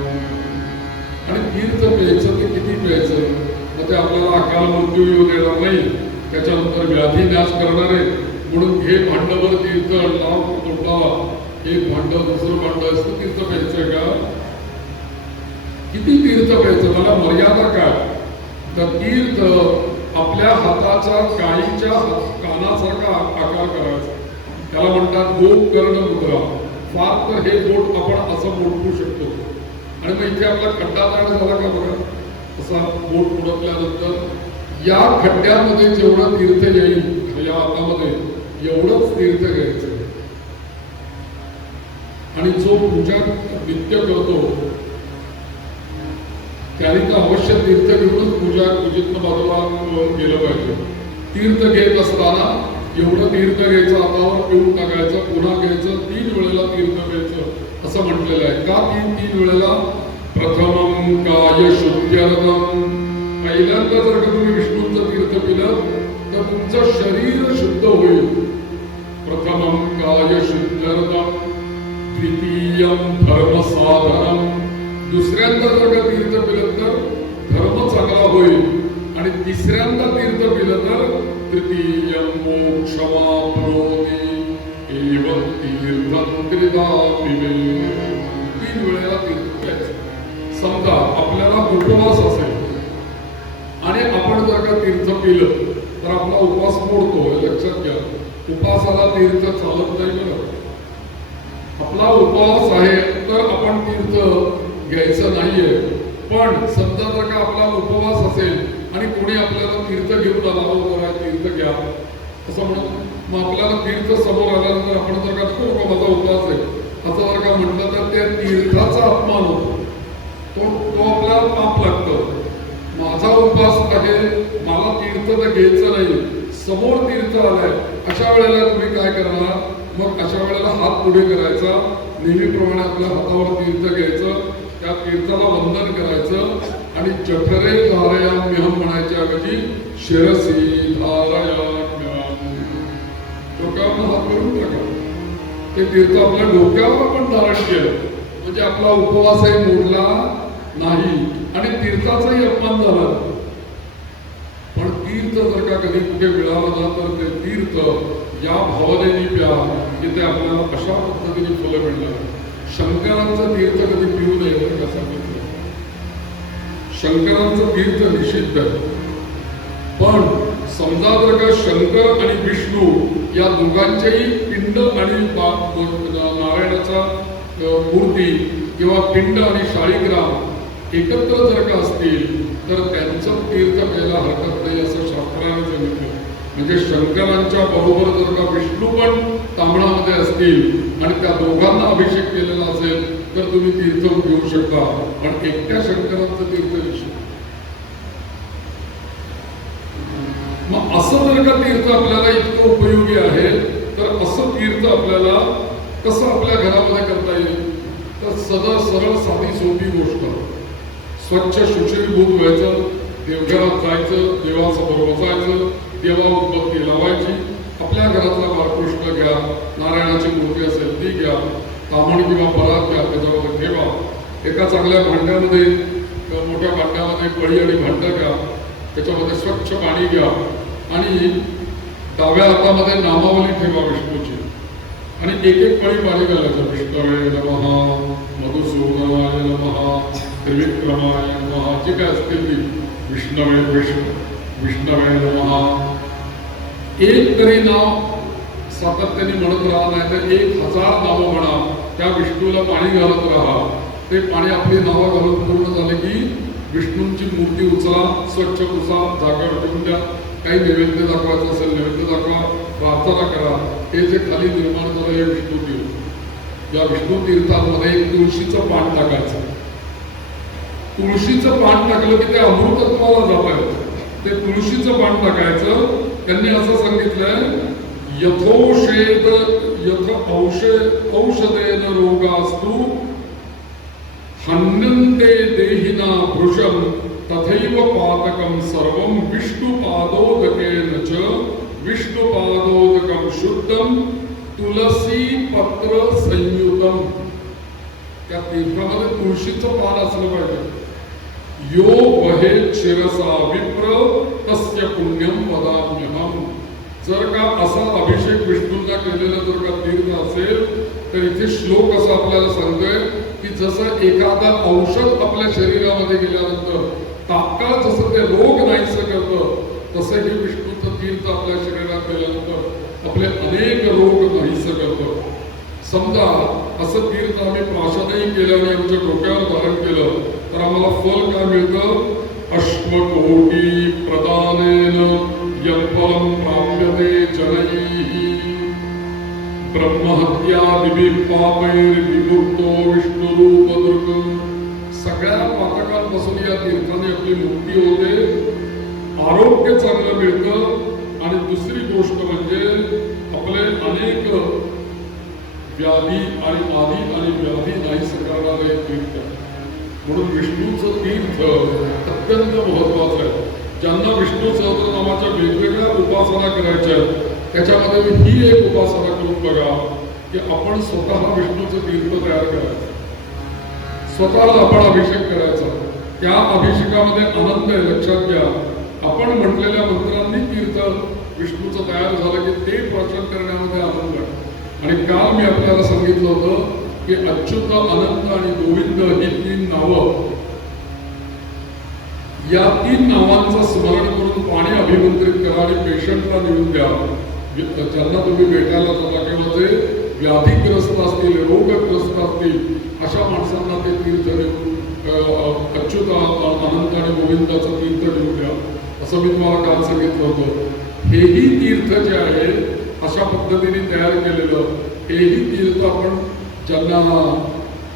आणि तीर्थ प्यायचं ते किती प्यायचं? मग ते आपल्याला अकाल मृत्यू येऊ देणार नाही, त्याच्यानंतर व्याधी नाश करणारे म्हणून हे भांडवर तीर्थ लाव तोटा. एक भांड दुसरं भांड असतं तीर्थ प्यायचंय का? किती तीर्थ प्यायचं? मला मर्यादा काय? तर तीर्थ आपल्या हाताच्या गायीच्या कानासारखा आकार करायचा. त्याला म्हणतात गोकर्ण मुद्रा. फार तर हे बोट आपण असं मोडू शकतो. आणि मग इथे आपला खड्डा तयार झाला का बघा, असा बोट मोडल्यानंतर या खड्ड्यामध्ये जेवढं तीर्थ येईल या हातामध्ये एवढंच तीर्थ घ्यायचं. आणि जो पूजा नित्य करतो त्याने तर अवश्य तीर्थ घेऊनच पूजितनं बाजूला गेलं पाहिजे. तीर्थ घेत असताना एवढं तीर्थ घ्यायचं, हातावर पिऊन टाकायचं, पुन्हा घ्यायचं, 3 वेळेला तीर्थ घ्यायचं असं म्हटलेलं आहे. का 3 वेळेला? प्रथमं काय शुद्ध्यर्थम. पहिल्यांदा जर का तुम्ही विष्णूंचं तीर्थ पिलं तर तुमचं शरीर शुद्ध होईल. प्रथमं काय शुद्ध्यर्थम, द्वितीयं धर्म साधनम. दुसऱ्यांदा जर का तीर्थ पिलं तर धर्म चांगला होईल. आणि तिसऱ्यांदा तीर्थ पिलं तर तृतीयं मोक्षमाप्नोति एवं तीर्थं त्रिधा पिबेत्. 3 वेळेला तीर्थ घ्यायचं. समजा आपल्याला उपवास असेल आणि आपण जर का तीर्थ पिलं तर आपला उपवास मोडतो. लक्षात घ्या, उपवासाला तीर्थ चालत नाही. बरं, आपला उपवास आहे तर आपण तीर्थ घ्यायचं नाहीये. पण समजा जर का आपला उपवास असेल आणि कोणी आपल्याला तीर्थ घेऊन आला, बरोबर तीर्थ घ्या असं म्हणून, मग आपल्याला तीर्थ समोर आल्यानंतर आपण जर का माझा उपवास आहे असं जर का म्हटलं तर त्या तीर्थाचा अपमान होतो. तो आपल्याला पाप लागतं. माझा उपवास आहे, मला तीर्थ तर घ्यायचं नाही, समोर तीर्थ आलाय, अशा वेळेला तुम्ही काय करणार? मग अशा वेळेला हात पुढे करायचा, नेहमीप्रमाणे आपल्या हातावर तीर्थ घ्यायचं, त्या तीर्थाला वंदन करायचं आणि जठरे धारयाम्यहं म्हणायच्या ऐवजी शिरसी धारयाम्यहं. डोक्यावर हात करून टाका. ते तीर्थ आपल्या डोक्यावर आपण धारण केलं म्हणजे आपला उपवासही मोडला नाही आणि तीर्थाचाही अपमान झाला. पण तीर्थ जर का कधी कुठे मिळालं ना तर ते तीर्थ या भावनेने प्या की ते आपल्याला अशा पद्धतीने फुलं मिळणार. शंकरांचं तीर्थ कधी पिऊ नये तर कसं पितं? शंकरांचं तीर्थ निषिद्ध आहे. पण समजा जर का शंकर आणि विष्णू या दोघांचेही पिंड आणि नारायणाचा मूर्ती किंवा पिंड आणि शाळीग्राम एकत्र जर का असतील तर त्यांचं तीर्थ प्यायला हरकत नाही असं शास्त्राने सांगितलं. म्हणजे शंकरांच्या बरोबर जर का विष्णू पण तांबणामध्ये असतील आणि त्या दोघांना अभिषेक केलेला असेल तर तुम्ही तीर्थ घेऊ शकता. पण एकट्या शंकरांचं तीर्थ निषेध. मग असं जर का तीर्थ आपल्याला इतकं उपयोगी आहे तर असं तीर्थ आपल्याला कसं आपल्या घरामध्ये करता येईल? तर सरळ साधी सोपी गोष्ट, स्वच्छ सुशीलभूत व्हायचं, देवघरात जायचं, देवासमोर बसायचं, देवा उदबत्ती लावायची, आपल्या घरातला बाळकृष्ण घ्या, नारायणाची मूर्ती असेल ती घ्या, तामण किंवा परात घ्या, त्याच्यामध्ये ठेवा. एका चांगल्या भांड्यामध्ये, मोठ्या भांड्यामध्ये कळी आणि भांडं घ्या, त्याच्यामध्ये स्वच्छ पाणी घ्या आणि डाव्या हातामध्ये नामावली ठेवा विष्णूची आणि एक कळी पाणी घालायचं. विष्णवे नमः, मधुसूदनाय नमः, त्रिविक्रमाय नमः, जी काय असतील ती विष्णवे नमः. एक तरी नाव सातत्याने म्हणत राहा, नाही तर 1000 नावं म्हणा, त्या विष्णूला पाणी घालत राहा. ते पाणी आपली नावं घालून पूर्ण झाले की विष्णूंची मूर्ती उचला, स्वच्छ पुसा, जागेवर ठेवून द्या. काही नैवेद्य दाखवायचं असेल नैवेद्य दाखवा, प्रार्थना करा. हे जे खाली निर्माण झालं हे विष्णू तीर्थ. या विष्णू तीर्थांमध्ये तुळशीचं पान टाकायचं. तुळशीचं पान टाकलं की ते अमृतत्वाला जात. ते तुळशीचं पान टाकायचं. त्यांनी असं सांगितलंय, यथोषेद यथ औषधेन रोगास्तु हन्यन्ते देहिना भृशं तथैव पातकं सर्वं विष्णुपादोदकेन च विष्णुपादोदकं शुद्धं तुलसी पत्र संयुतम. त्या तीर्थामध्ये तुळशीचं पान असलं पाहिजे. यो वहे शिरसा विप्र तस्य पुण्यम वदाम्यहम. जर का असा अभिषेक विष्णूंना केलेला जर का तीर्थ असेल तर इथे श्लोक असा आपल्याला सांगतोय की जसं एखादा औषध आपल्या शरीरामध्ये गेल्यानंतर तात्काळ जसं ते रोग नाहीसं करतं, तसं हे विष्णूचं तीर्थ आपल्या शरीरात गेल्यानंतर आपले अनेक रोग नाहीसं करतं. समजा असं तीर्थ आम्ही प्राशनही केलं आणि आमच्या डोक्यावर धारण केलं तर आम्हाला फल काय मिळतं? अश्वकोटी प्रदानेन यत्फलं प्राप्यते जनैः ब्रह्महत्यादिभिः पापैर्विमुक्तो विष्णुरूपदृक्. सगळ्या पातकांपासून या तीर्थाने आपली मुक्ती होते, आरोग्य चांगलं मिळतं आणि दुसरी गोष्ट म्हणजे आपले अनेक व्याधी आणि आधी आणि व्याधी नाही करणारे तीर्थ. म्हणून विष्णूचं तीर्थ अत्यंत महत्वाचं आहे. ज्यांना विष्णू सहस्रनामाच्या वेगवेगळ्या उपासना करायच्या आहेत त्याच्यामध्ये ही एक उपासना करून बघा की आपण स्वतः विष्णूचं तीर्थ तयार करायचं, स्वतःला आपण अभिषेक करायचा. त्या अभिषेकामध्ये आनंद आहे, लक्षात घ्या. आपण म्हटलेल्या मंत्रांनी तीर्थ विष्णूचं तयार झालं की ते प्रवचन करण्यामध्ये आनंद आहे. आणि काल मी आपल्याला सांगितलं होतं की अच्युत, अनंत आणि गोविंद ही 3 नावं, या 3 नावांचं स्मरण करून पाणी अभिमंत्रित करा आणि पेशंटला नेऊन द्या. ज्यांना तुम्ही भेटायला जाता किंवा जे व्याधीग्रस्त असतील, रोगग्रस्त असतील अशा माणसांना ते तीर्थ देऊन अच्युत, अनंत आणि गोविंदाचं तीर्थ देऊन द्या असं मी तुम्हाला काल सांगितलं होतं. हेही तीर्थ जे आहे अशा पद्धतीने तयार केलेलं हेही तीर्थ आपण ज्यांना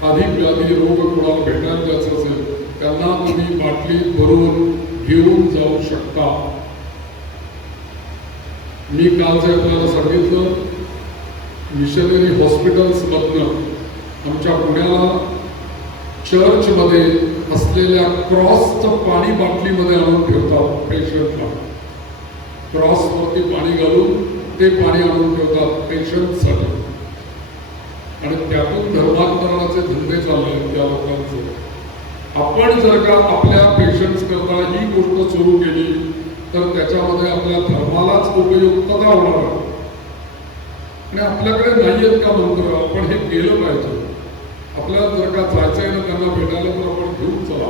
आधी व्याधी रोग कोणाला भेटायला जायचं असेल त्यांना तुम्ही बाटलीत भरून घेऊन जाऊ शकता. मी काल जे आपल्याला सांगितलं मिशनरी हॉस्पिटल्स मधनं आमच्या पुण्याला चर्चमध्ये असलेल्या क्रॉसचं पाणी बाटलीमध्ये आणून ठेवतात. पेशंटला क्रॉसवरती पाणी घालून ते पाणी आणून ठेवतात पेशंटसाठी. आणि त्यातून धर्मांतरणाचे धंदे चालले त्या लोकांचे. आपण जर का आपल्या पेशंट्स करता ही गोष्ट सुरू केली तर त्याच्यामध्ये आपल्या धर्मालाच उपयुक्तता होणार आहे. आणि आपल्याकडे नाही आहेत का मंत्र, आपण हे केलं पाहिजे. आपल्याला जर का जायचं आहे ना त्यांना भेटायला तर आपण घेऊन चला.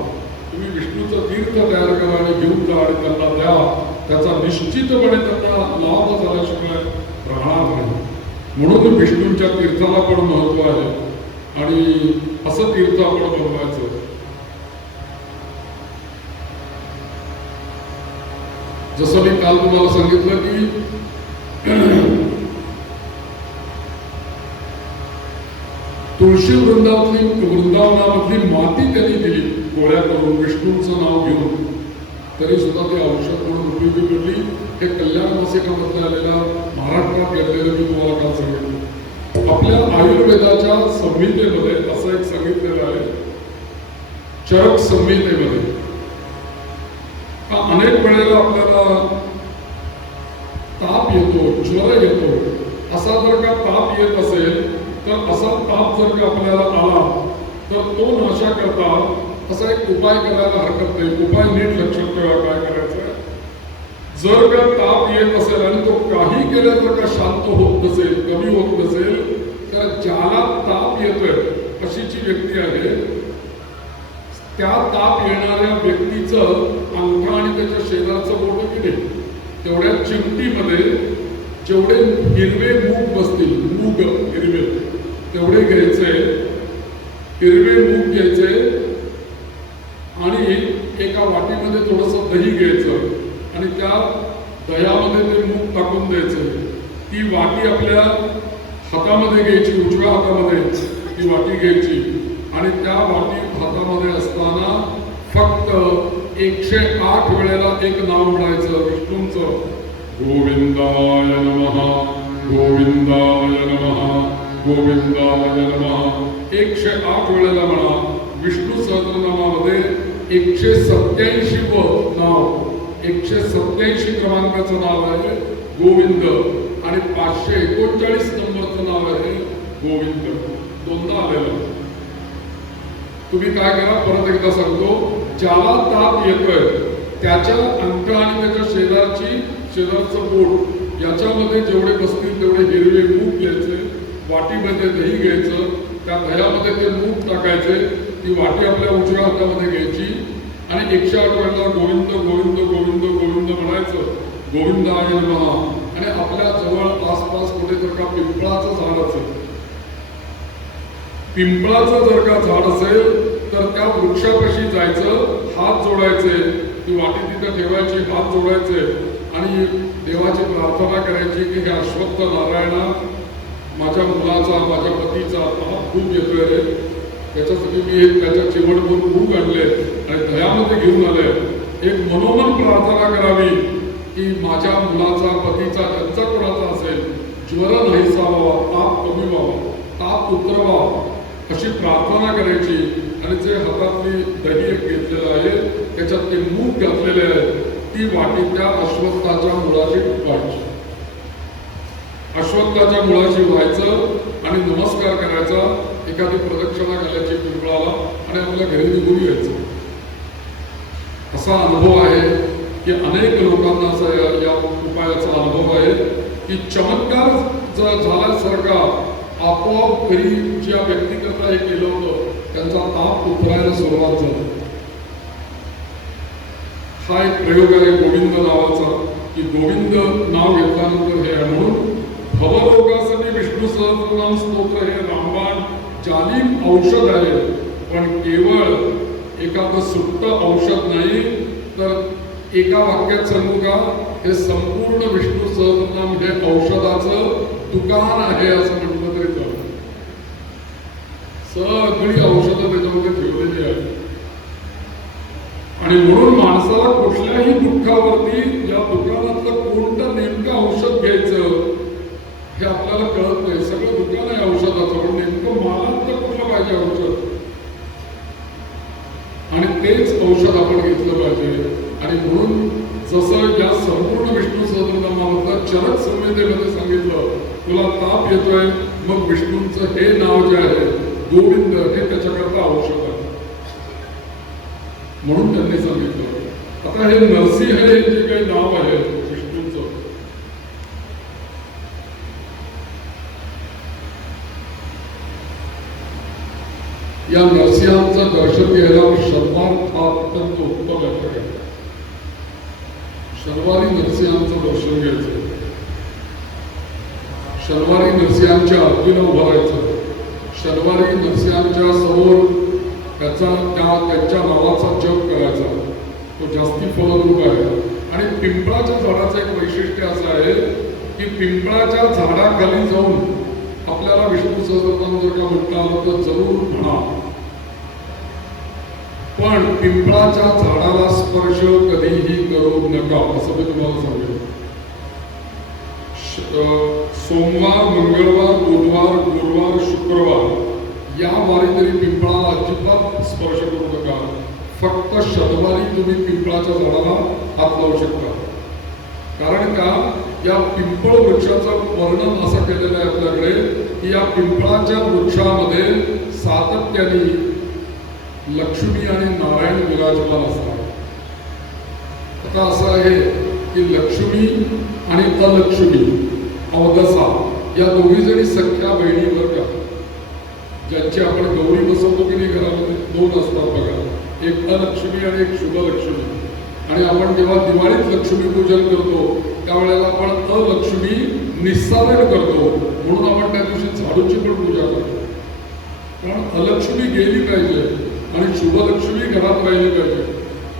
तुम्ही विष्णूचं तीर्थ तयार करा आणि घेऊन जा आणि त्यांना द्या. त्याचा निश्चितपणे त्यांना लाभ झाल्याशिवाय राहणार नाही. म्हणून विष्णूंच्या तीर्थाला पण महत्व आहे आणि असं तीर्थ आपण बनवायचं. जसं मी काल तुम्हाला सांगितलं की तुळशी वृंदावनामधली माती त्यांनी दिली गोळ्या करून विष्णूंचं नाव घेऊन, तरी सुद्धा ते औषध म्हणून उपयोगी पडली. हे कल्याण मासिकामध्ये आलेल्या महाराष्ट्रात घडलेलं मी तुम्हाला काल सांगितलं. आपल्या आयुर्वेदाच्या संहितेमध्ये असं एक सांगितलेलं आहे, चरक संहितेमध्ये. अनेक वेळेला आपल्याला ताप येतो, ज्वर येतो. असा जर का ताप येत असेल तर असा ताप जर का आपल्याला आला तर तो नाशा करता असा एक उपाय करायला हरकत नाही. उपाय नीट लक्षात ठेवा काय करायचं. जर का ताप येत असेल आणि तो काही केला जर का शांत होत नसेल, कमी होत नसेल, तर ज्याला ताप येतोय अशी जी व्यक्ती आहे त्या ताप येणाऱ्या व्यक्तीचं अंगठा आणि त्याच्या शेजारचं बोट की नाही तेवढ्या चिमटीमध्ये जेवढे हिरवे मूग बसतील, मूग हिरवे तेवढे घ्यायचे. हिरवे मूग घ्यायचे आणि एका वाटीमध्ये थोडंसं दही घ्यायचं आणि त्या दह्यामध्ये ते मूग टाकून द्यायचे. ती वाटी आपल्या हातामध्ये घ्यायची, उजव्या हातामध्ये ती वाटी घ्यायची आणि त्या वाटी हातामध्ये असताना फक्त 108 वेळेला एक नाव म्हणायचं विष्णूंचं. गोविंदाय नमः, गोविंदाय नमः, गोविंदाय नमः. 108 वेळेला म्हणा. विष्णू सहस्रनामामध्ये 187 नाव, 187 क्रमांकाचं नाव आहे गोविंद आणि 539 नंबरचं नाव आहे गोविंद. दोनदा आलेलं. तुम्ही काय करा, परत एकदा सांगतो. ज्याला ताप येतोय त्याच्या अंगठा आणि त्याच्या शेजारचं बोट याच्यामध्ये जेवढे बसतील तेवढे हिरवे मूग घ्यायचे. वाटीमध्ये दही घ्यायचं, त्या दह्यामध्ये ते मूग टाकायचे. ती वाटी आपल्या उजव्या हातामध्ये घ्यायची आणि 108 वेळेला गोविंद गोविंद गोविंद गोविंद म्हणायचं, गोविंदाय नमः. आणि आपल्या जवळ आसपास कुठे जर का पिंपळाचं झाड असेल, पिंपळाचं जर का झाड असेल तर त्या वृक्षापाशी जायचं, हात जोडायचे, ती वाटी तिथे ठेवायची, हात जोडायचे आणि देवाची प्रार्थना करायची की हे अश्वत्थ नारायणा, माझ्या मुलाचा, माझ्या पतीचा ताप खूप येतोय रे, त्याच्यासाठी मी एक त्याच्या चिवटभर भूक आणले आणि दह्यामध्ये घेऊन आले. एक मनोमन प्रार्थना करावी की माझ्या मुलाचा, पतीचा, त्यांचा कोणाचा असेल, ज्वर नाहीसा व्हावा, ताप कमी व्हावा, ताप उतरवा, अशी प्रार्थना करायची. आणि जे हातातली दही एक घेतलेलं आहे त्याच्यात ते मूग घातलेले आहे, ती वाटी त्या अश्वत्थाच्या मुळाशी व्हायची, अश्वत्थाच्या मुळाशी व्हायचं आणि नमस्कार करायचा, एखादी प्रदक्षिणा घालायची पिंपळाला आणि आपल्या घरी निघून यायचं. असा अनुभव आहे की अनेक लोकांना असा या उपायाचा अनुभव आहे की चमत्कार झाल्यासारखा आपोआप घरी ज्या व्यक्तीकरता हे केलं होतं त्यांचा ताप उतरायला सुरुवात झाली. हा एक प्रयोग आहे गोविंद नावाचा, की गोविंद नाव घेतल्यानंतर हे आहे. म्हणून भवरोगासाठी विष्णू सहस्रनाम स्तोत्र हे रामबाण जालिम औषध आहे, पण केवळ एखादं सुट्ट औषध नाही, तर एका वाक्यात सांगू का, हे संपूर्ण विष्णू सहस्रनाम हे औषधाचं दुकान आहे असं म्हटलं तरी चालेल. सगळी औषधं त्याच्यामध्ये ठेवलेली आहेत. आणि म्हणून माणसाला कुठल्याही दुःखावरती या दुकानातलं कोणतं नेमकं औषध घ्यायचं हे आपल्याला कळत नाही. सगळं दुकान आहे औषधाचं, पण नेमकं मालातलं कुठलं पाहिजे औषध, आणि तेच औषध आपण घेतलं पाहिजे. आणि म्हणून जसं या संपूर्ण विष्णू सहस्रनामामधलं चरक संहितेमध्ये सांगितलं, तुला ताप येतोय, मग विष्णूंचं हे नाव जे आहे गोविंद हे त्याच्याकरता औषध आहे, म्हणून त्यांनी सांगितलं. आता हे नरसिंह हे जे काही नाव आहे विष्णूंचं, या नरसिंहांचं दर्शन घ्यायला शनिवार हा अत्यंत उत्तम आहे. शनिवारी नरसिंहांचं दर्शन घ्यायचं, शनिवारी नरसिंहांच्या आरतीला उभं राहायचं, शनिवारी नरसिंहांच्या समोर त्यांच्या नावाचा जप करायचा, तो जास्ती फलरूप आहे. आणि पिंपळाच्या झाडाचं एक वैशिष्ट्य असं आहे की पिंपळाच्या झाडाखाली जाऊन आपल्याला विष्णू सहस्रनाम जर का म्हटलं आलं तर जरूर म्हणा, पण पिंपळाच्या झाडाला स्पर्श कधीही करू नका, असं मी तुम्हाला सांगेन. सोमवार, मंगळवार, बुधवार, गुरुवार, शुक्रवार या वारी तरी पिंपळाला अजिबात स्पर्श करू नका. फक्त शनिवारी तुम्ही पिंपळाच्या झाडाला हात लावू शकता. कारण का, या पिंपळ वृक्षाचं वर्णन असं केलेलं आहे आपल्याकडे की या पिंपळाच्या वृक्षामध्ये सातत्याने लक्ष्मी आणि नारायण विराजमान असतात. आता असं आहे की लक्ष्मी आणि अलक्ष्मी, अवदसा या दोघी जणी सख्या बहिणीवर का, ज्यांची आपण गौरी बसवतो की नाही घरामध्ये, दोन असतात बघा, एक अलक्ष्मी आणि एक शुभलक्ष्मी. आणि आपण जेव्हा दिवाळीत लक्ष्मी पूजन करतो त्यावेळेला आपण अलक्ष्मी निस्सारण करतो, म्हणून आपण त्या दिवशी झाडूची पण पूजा करतो. कारण अलक्ष्मी गेली पाहिजे आणि शुभलक्ष्मी घरात राहिली पाहिजे.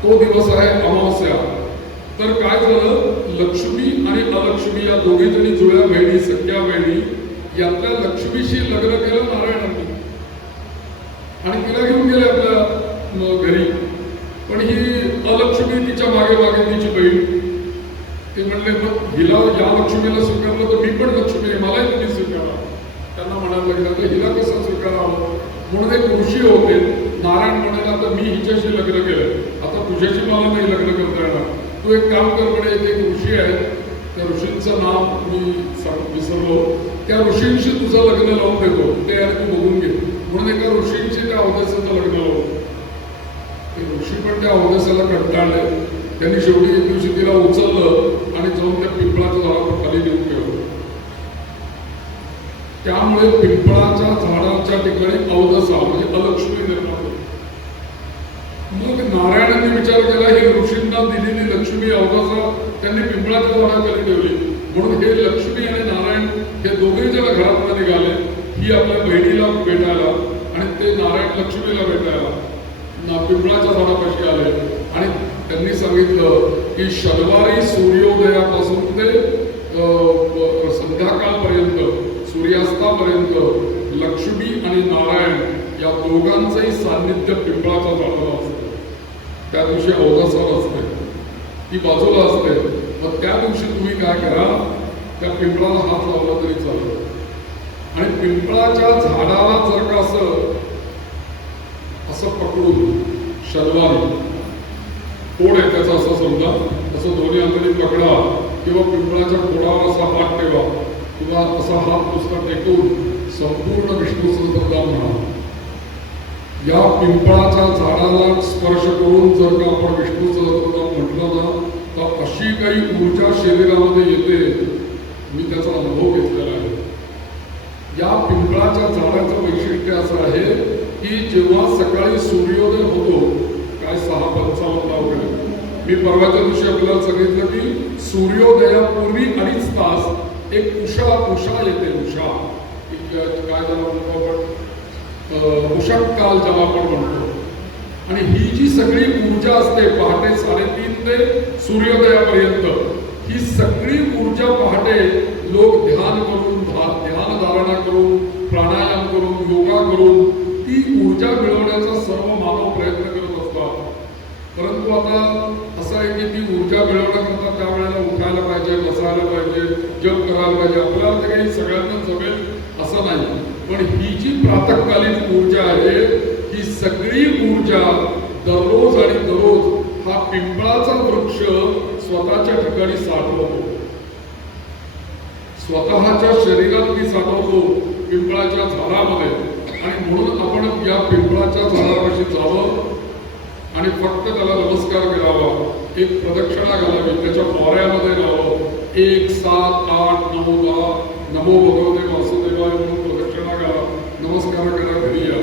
तो दिवस आहे अमावस्या. तर काय झालं, लक्ष्मी आणि अलक्ष्मी या दोघी जणी जुळ्या बहिणी, सख्या बहिणी, यातल्या लक्ष्मीशी लग्न केलं नारायणांनी आणि तिला घेऊन गेले आपल्या घरी. पण ही अलक्ष्मी तिच्या मागे मागे तिची बहीण, ते म्हणले मग हिला, या लक्ष्मीला स्वीकारलं तर मी पण लक्ष्मी आहे, मलाही तुम्ही स्वीकारा. त्यांना म्हणायला लागलं तर हिला कसं स्वीकारावं, म्हणून एक ऋषी होते. नारायण म्हणाला तर मी हिच्याशी लग्न केलं, आता तुझ्याशी मला नाही लग्न करता येणार, तू एक काम कर म्हणे. एक ऋषी आहे, त्या ऋषींचं नाव मी विसरलो, त्या ऋषींशी तुझं लग्न लावून देतो, ते आणि तू बघून घे. म्हणून एका ऋषींशी त्या अवधेशाचं लग्न लावलं. ते ऋषी पण त्या अवधेशाला कंटाळले. त्यांनी शेवटी एक दिवशी तिला उचललं आणि जाऊन त्या पिंपळाच्या झाडावर खाली घेऊन गेलं. त्यामुळे पिंपळाच्या झाडाच्या ठिकाणी अवधसा म्हणजे अलक्ष्मी निर्माण होती. मग नारायणांनी नारायणाने विचार केला ही ऋषींना दिलेली लक्ष्मी अवताचा त्यांनी पिंपळाच्या झाडाखाली ठेवली, म्हणून हे लक्ष्मी आणि नारायण हे दोघेही जण घरात निघाले. ही आपल्या बहिणीला भेटायला आणि ते नारायण लक्ष्मीला भेटायला पिंपळाच्या झाडापाशी आले आणि त्यांनी सांगितलं की शनिवारी सूर्योदयापासून ते संध्याकाळपर्यंत सूर्यास्तापर्यंत लक्ष्मी आणि नारायण या दोघांचंही सान्निध्य पिंपळाच्या झाडाला असतं. त्या दिवशी अवघासर असते, ती बाजूला असते. मग त्या दिवशी तुम्ही काय करा, त्या पिंपळाला हात लावला तरी चालतो. आणि पिंपळाच्या झाडाला जर का असं पकडून शनिवारी कोड आहे त्याचा असं समजा, असं दोन्ही हातांनी पकडा किंवा पिंपळाच्या खोडावर असा हात ठेवा किंवा असा हात नुसता टेकून संपूर्ण विष्णू सहस्रनाम म्हणा. या पिंपळाच्या झाडाला स्पर्श करून जर का आपण विष्णू सहस्रनाम म्हटलं ना, तर अशी काही ऊर्जा शरीरामध्ये येते. मी त्याचा अनुभव घेतलेला आहे. या पिंपळाच्या झाडाचं वैशिष्ट्य असं आहे की जेव्हा सकाळी सूर्योदय होतो, काय 6:55 वगैरे, मी परवाच्या दिवशी आपल्याला सांगितलं की सूर्योदयापूर्वी 2.5 तास एक उषा येते. उषा काय झालं म्हणतो आपण, उषक काल ज्याला आपण म्हणतो. आणि ही जी सगळी ऊर्जा असते पहाटे 3:30 ते सूर्योदयापर्यंत, ही सगळी ऊर्जा पहाटे लोक ध्यान करून, ध्यान धारणा करून, प्राणायाम करून, योगा करून ती ऊर्जा मिळवण्याचा सर्व मानव प्रयत्न करत असतात. परंतु आता असं आहे की ती ऊर्जा मिळवण्याकरता त्यावेळेला उठायला पाहिजे, बसायला पाहिजे, जप करायला पाहिजे. आपल्याला ते काही सगळ्यांना जमेल असं नाही. पण ही जी प्रातःकालीन ऊर्जा आहे, ही सगळी ऊर्जा दररोज आणि दररोज हा पिंपळाचा वृक्ष स्वतःच्या ठिकाणी साठवतो, स्वतःच्या शरीरात ती साठवतो पिंपळाच्या झाडामध्ये. आणि म्हणून आपण या पिंपळाच्या झाडापाशी जावं आणि फक्त त्याला नमस्कार करावा, एक प्रदक्षिणा घालावी, त्याच्या मोऱ्यामध्ये राहावं. 1, 7, 8, 9, 10 नमो भगवते वासुदेवाय म्हणून प्रदक्षिणा घाला, नमस्कार करा, घरी या.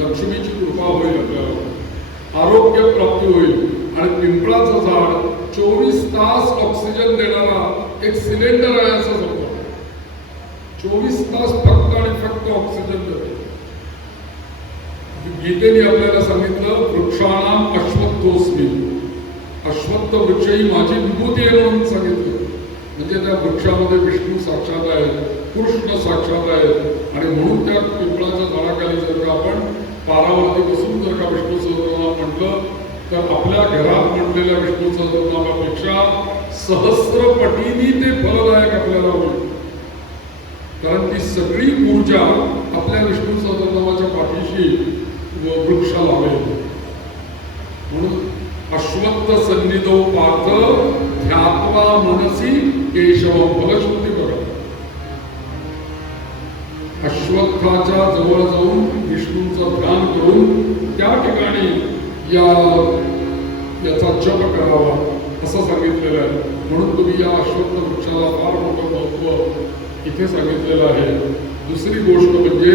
लक्ष्मीची कृपा होईल, आपल्याला आरोग्य प्राप्ती होईल. आणि पिंपळाचं झाड 24 तास ऑक्सिजन देणारा एक सिलेंडर आहे असं समजा. 24 तास फक्त आणि फक्त ऑक्सिजन देतो. गीतेने आपल्याला सांगितलं, वृक्षाणाम अश्वत्थोस्मी, अश्वत्थ वृक्ष ही माझी विभूती आहे म्हणून सांगितलं. म्हणजे त्या वृक्षामध्ये विष्णू साक्षात आहेत, कृष्ण साक्षात आहेत. आणि म्हणून त्या पिंपळाच्या झाडाखाली जर का आपण पारावरती बसून जर का विष्णू सहस्रनाम म्हटलं, तर आपल्या घरात म्हटलेल्या विष्णू सहस्रनामापेक्षा सहस्रपटीने ते फलदायक आपल्याला होईल. कारण ती सगळी ऊर्जा आपल्या विष्णू सहस्रनामाच्या पाठीशी वृक्ष लावेल. म्हणून अश्वत्थ सन्निधो पार्थ ध्यात्वा मनसी केशवम. फलश्रुती बघा, अश्वत्थाच्या जवळ जाऊन विष्णूंचं ध्यान करून त्या ठिकाणी याचा जप करावा असं सांगितलेलं आहे. म्हणून तुम्ही या अश्वत्थ वृक्षाला फार मोठं महत्व इथे सांगितलेलं आहे. दुसरी गोष्ट म्हणजे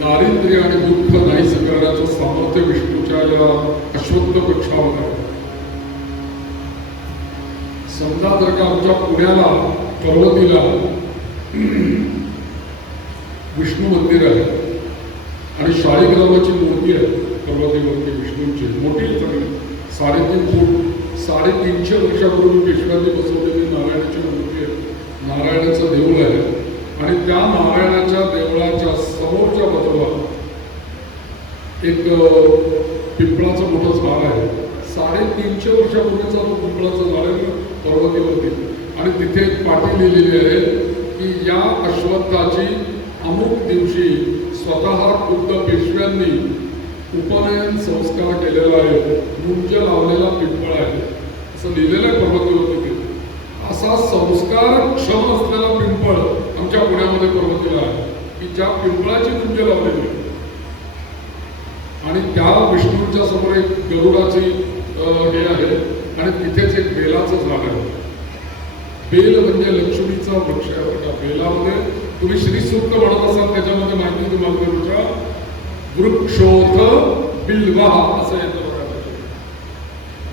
दारिद्र्य आणि दुःख नाहीसे करण्याचं सामर्थ्य विष्णूच्या या अश्वत्थ वृक्षावर आहे. समजा जर का आमच्या पुण्याला पर्वतीला विष्णू मंदिर आहे आणि शाळीग्रामाची मूर्ती आहे पर्वतीवरती विष्णूंची मोठी चांगली 3.5 फूट, 350 वर्षापूर्वी पेशव्यांनी बसवलेली नारायणाची मूर्ती आहे. नारायणाचं देऊळ आहे आणि त्या नारायणाच्या देवळाच्या समोरच्या बाजूला एक पिंपळाचं मोठं झाड आहे. 350 वर्षापूर्वीचा तो पिंपळाचं झाड आहे पर्वतीवरती. आणि तिथे एक पाटी लिहिलेली आहे की या अश्वत्थाची अमुक दिवशी स्वतः खुद्द पेशव्यांनी उपनयन संस्कार केलेला आहे, मुंज लावलेला पिंपळ आहे असं लिहिलेलं आहे पर्वतीवरती. असा संस्कार क्षम असलेला पिंपळ आमच्या पुण्यामध्ये पर्वतीला आहे की ज्या पिंपळाची मुंज लावलेली आहे. आणि त्या विष्णूंच्या समोर एक गरुडाची हे आहे आणि तिथेच एक बेलाचं झाड आहे. बेल म्हणजे लक्ष्मीचा वृक्ष आहे बघा. बेलामध्ये तुम्ही श्रीसूक्त म्हणत असाल त्याच्यामध्ये माहिती तुम्हाला करूच्या वृक्षोथ बिल्वा असं येतं बघा.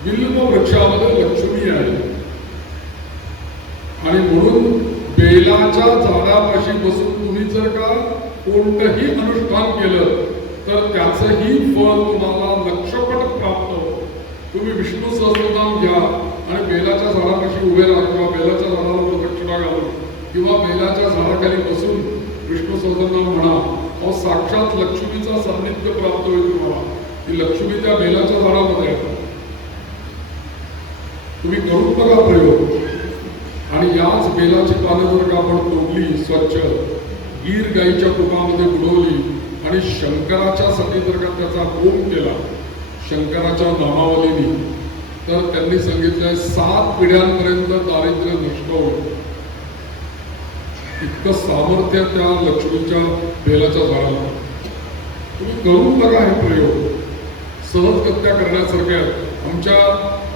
बिल्व वृक्षामध्ये लक्ष्मी आहे आणि म्हणून बेलाच्या झाडापाशी बसून तुम्ही जर का कोणतंही अनुष्ठान केलं तर त्याचंही फळ तुम्हाला लक्षपट प्राप्त होतं. तुम्ही विष्णू सहस्रनाम घ्या आणि बेलाच्या झाडापाशी उभे राहा किंवा बेलाच्या झाडाला प्रदक्षिणा घालून किंवा बेलाच्या झाडाखाली बसून विष्णू सहस्रनाम म्हणा. अहो साक्षात लक्ष्मीचा सान्निध्य प्राप्त होईल तुम्हाला. ती लक्ष्मी त्या बेलाच्या झाडामध्ये आहे. तुम्ही करून बघा प्रयोग. आणि याच बेलाची पानं जर का आपण तोडली स्वच्छ, गीर गाईच्या तुपामध्ये बुडवली आणि शंकराच्या साठी जर का त्याचा होम केला शंकराच्या नामावलीने, तर त्यांनी सांगितलंय 7 पिढ्यांपर्यंत दारिद्र्य नष्ट होईल. इतकं सामर्थ्य त्या लक्ष्मीच्या बेलाच्या झाडाला. तुम्ही करून बघा हे प्रयोग. सहजगत्या करण्यासारख्या आमच्या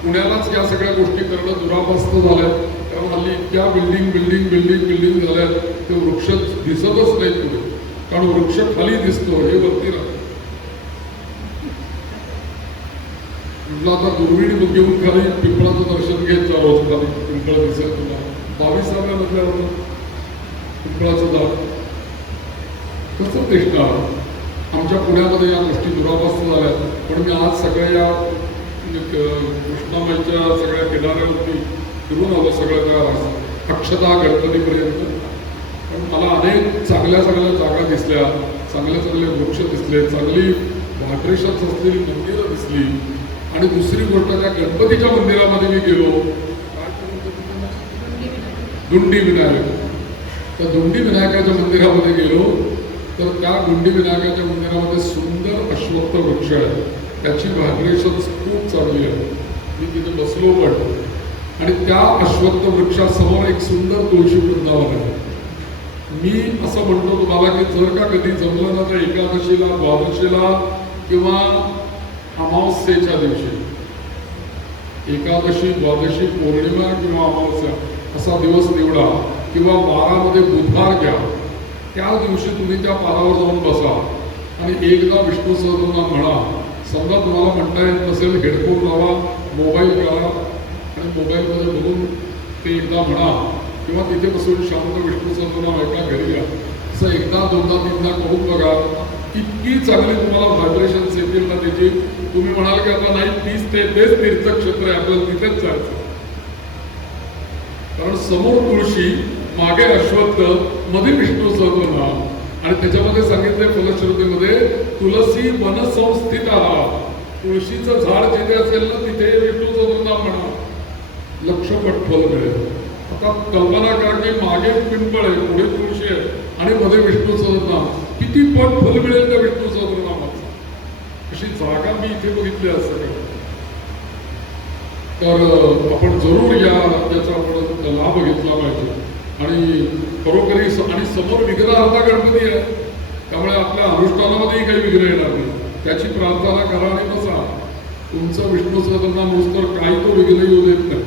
पुण्यालाच या सगळ्या गोष्टी करणं दुरापास्त झालंय. कारण हल्ली इतक्या बिल्डिंग झाल्यात ते वृक्ष दिसतच नाहीत पुढे. कारण वृक्ष खाली दिसतो, हे वरती राहतो. म्हटलं आता दुर्बिणी घेऊन खाली पिंपळाचं दर्शन घेत चालू होतं. खाली पिंपळ दिसत तुला 22व्या मजल्यावर पिंपळाचं झाड कसं दिसणार. आमच्या पुण्यामध्ये या गोष्टी दुरापास्त झाल्या. पण मी आज सगळ्या या कृष्णामाईच्या सगळ्या किनाऱ्यावरती फिरून आलो, सगळं त्या अक्षता गणपतीपर्यंत. पण मला अनेक चांगल्या जागा दिसल्या, चांगले वृक्ष दिसले, चांगली व्हायब्रेशन्स असलेली मंदिरं दिसली. आणि दुसरी गोष्ट त्या गणपतीच्या मंदिरामध्ये मी गेलो, दुंडी विनायक. त्या दुंडी विनायकाच्या मंदिरामध्ये गेलो तर त्या दुंडी विनायकाच्या मंदिरामध्ये सुंदर अश्वत्थ वृक्ष आहे. त्याची व्हायब्रेशन्स खूप चांगली आहे. मी तिथे बसलो पण आणि त्या अश्वत्थ वृक्षासमोर एक सुंदर तुळशी वृंदावन आहे. मी असं म्हणतो तुम्हाला की जर का कधी जमलं ना तर एकादशीला, द्वादशीला किंवा अमावस्येच्या दिवशी, एकादशी, द्वादशी, पौर्णिमा किंवा अमावस्या असा दिवस निवडा किंवा वारामध्ये बुधवार घ्या. त्या दिवशी तुम्ही त्या पारावर जाऊन बसा आणि एकदा विष्णू सहस्रनाम म्हणा. समजा तुम्हाला म्हणता येत नसेल, हेडफोन लावा, मोबाईल करा आणि मोबाईलमध्ये बघून ते एकदा म्हणा किंवा तिथे बसून शांत विष्णू सहस्रनाम ऐका, घरी या. असं एकदा, दोनदा, तीनदा करून बघा. इतकी चांगली तुम्हाला व्हायब्रेशन्स येतील ना त्याची. तुम्ही म्हणाल की आता नाही, तेच तीर्थक्षेत्र आहे, आपल्याला तिथेच जायचं. कारण समोर तुळशी, मागे अश्वत्थ, मध्ये विष्णू सहस्रनाम आणि त्याच्यामध्ये सांगितलंय फलश्रुतीमध्ये तुलसी वन संस्थित. तुळशीचं झाड जिथे असेल ना तिथे विष्णू सहस्रनाम म्हणा, लक्षपट फल मिळेल. आता कल्पना करा की मागे पिंपळ आहे, पुढे तुळशी आहे आणि मध्ये विष्णू सहस्रनाम, किती पट फल मिळेल त्या विष्णू सहस्रनामाचं. अशी जागा मी इथे बघितली असते. तर आपण जरूर याचा आपण लाभ घेतला पाहिजे. आणि खरोखरी आणि समोर विघ्नहर्ता गणपती आहे, त्यामुळे आपल्या अनुष्ठानामध्येही काही विघ्न येणार नाही. त्याची प्रार्थना करा आणि बसा. तुमचं विष्णू सहस्रनाम तर काही तो विघ्न येऊ देत नाही.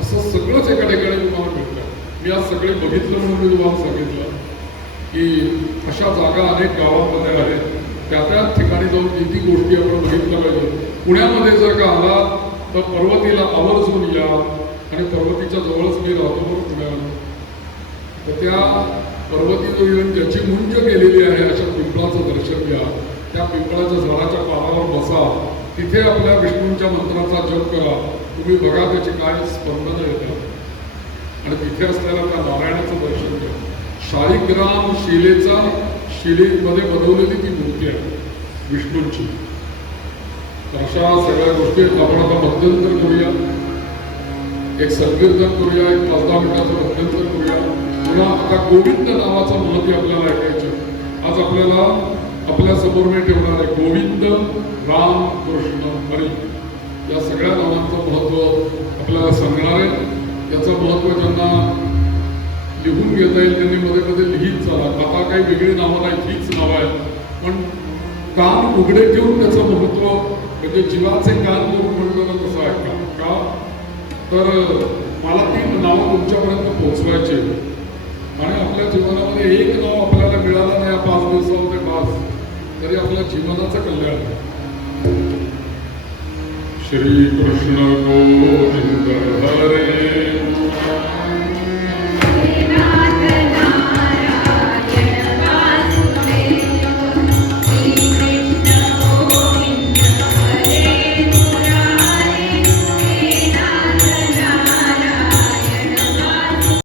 असं सगळंच एका ठिकाणी तुम्हाला मिळतं. मी आज सगळे बघितलं म्हणून मी तुम्हाला सांगितलं की अशा जागा अनेक गावांमध्ये आहेत. त्या ठिकाणी जाऊन किती गोष्टी आपण बघितल्या पाहिजे. पुण्यामध्ये जर का आला तर पर्वतीला आवर्जून या. आणि पर्वतीच्या जवळच मी राहतो म्हणून पुण्याला. तर त्या पर्वतीजवळ येऊन ज्याची मुंज केलेली आहे अशा पिंपळाचं दर्शन घ्या. त्या पिंपळाच्या झाडाच्या पानावर बसा. तिथे आपल्या विष्णूंच्या मंत्राचा जप करा. तुम्ही बघा त्याची काय स्पंदनं येतात. आणि तिथे असलेल्या त्या नारायणाचं दर्शन घ्या. शाळीग्राम शिलेमध्ये बनवलेली ती मूर्ती आहे विष्णूंची. अशा सगळ्या गोष्टी आपण आता मध्यंतर करूया. एक संकीर्तन करूया, एक 5-10 मिनिटाचं मध्यंतर करूया. पुन्हा आता गोविंद नावाचं महत्व आपल्याला ऐकायचं. आज आपल्याला आपल्या समोर मी ठेवणार आहे गोविंद, राम, कृष्ण, हरी या सगळ्या नावांचं महत्व आपल्याला सांगणार आहे. याचं महत्व ज्यांना लिहून घेता येईल त्यांनी मध्ये मध्ये लिहित चला. आता काही वेगळी नावं नाही, हीच नावं आहेत. पण कान उघडे ठेवून त्याचं महत्व, म्हणजे जीवाचे कान करून म्हणतो ना तसं ऐका. का तर मला ती नावं तुमच्यापर्यंत पोहोचवायची. आणि आपल्या जीवनामध्ये एक नाव आपल्याला मिळालं नाही 5 दिवसामध्ये, तरी आपल्या जीवनाचं कल्याण आहे. श्री कृष्ण गोविंद हरे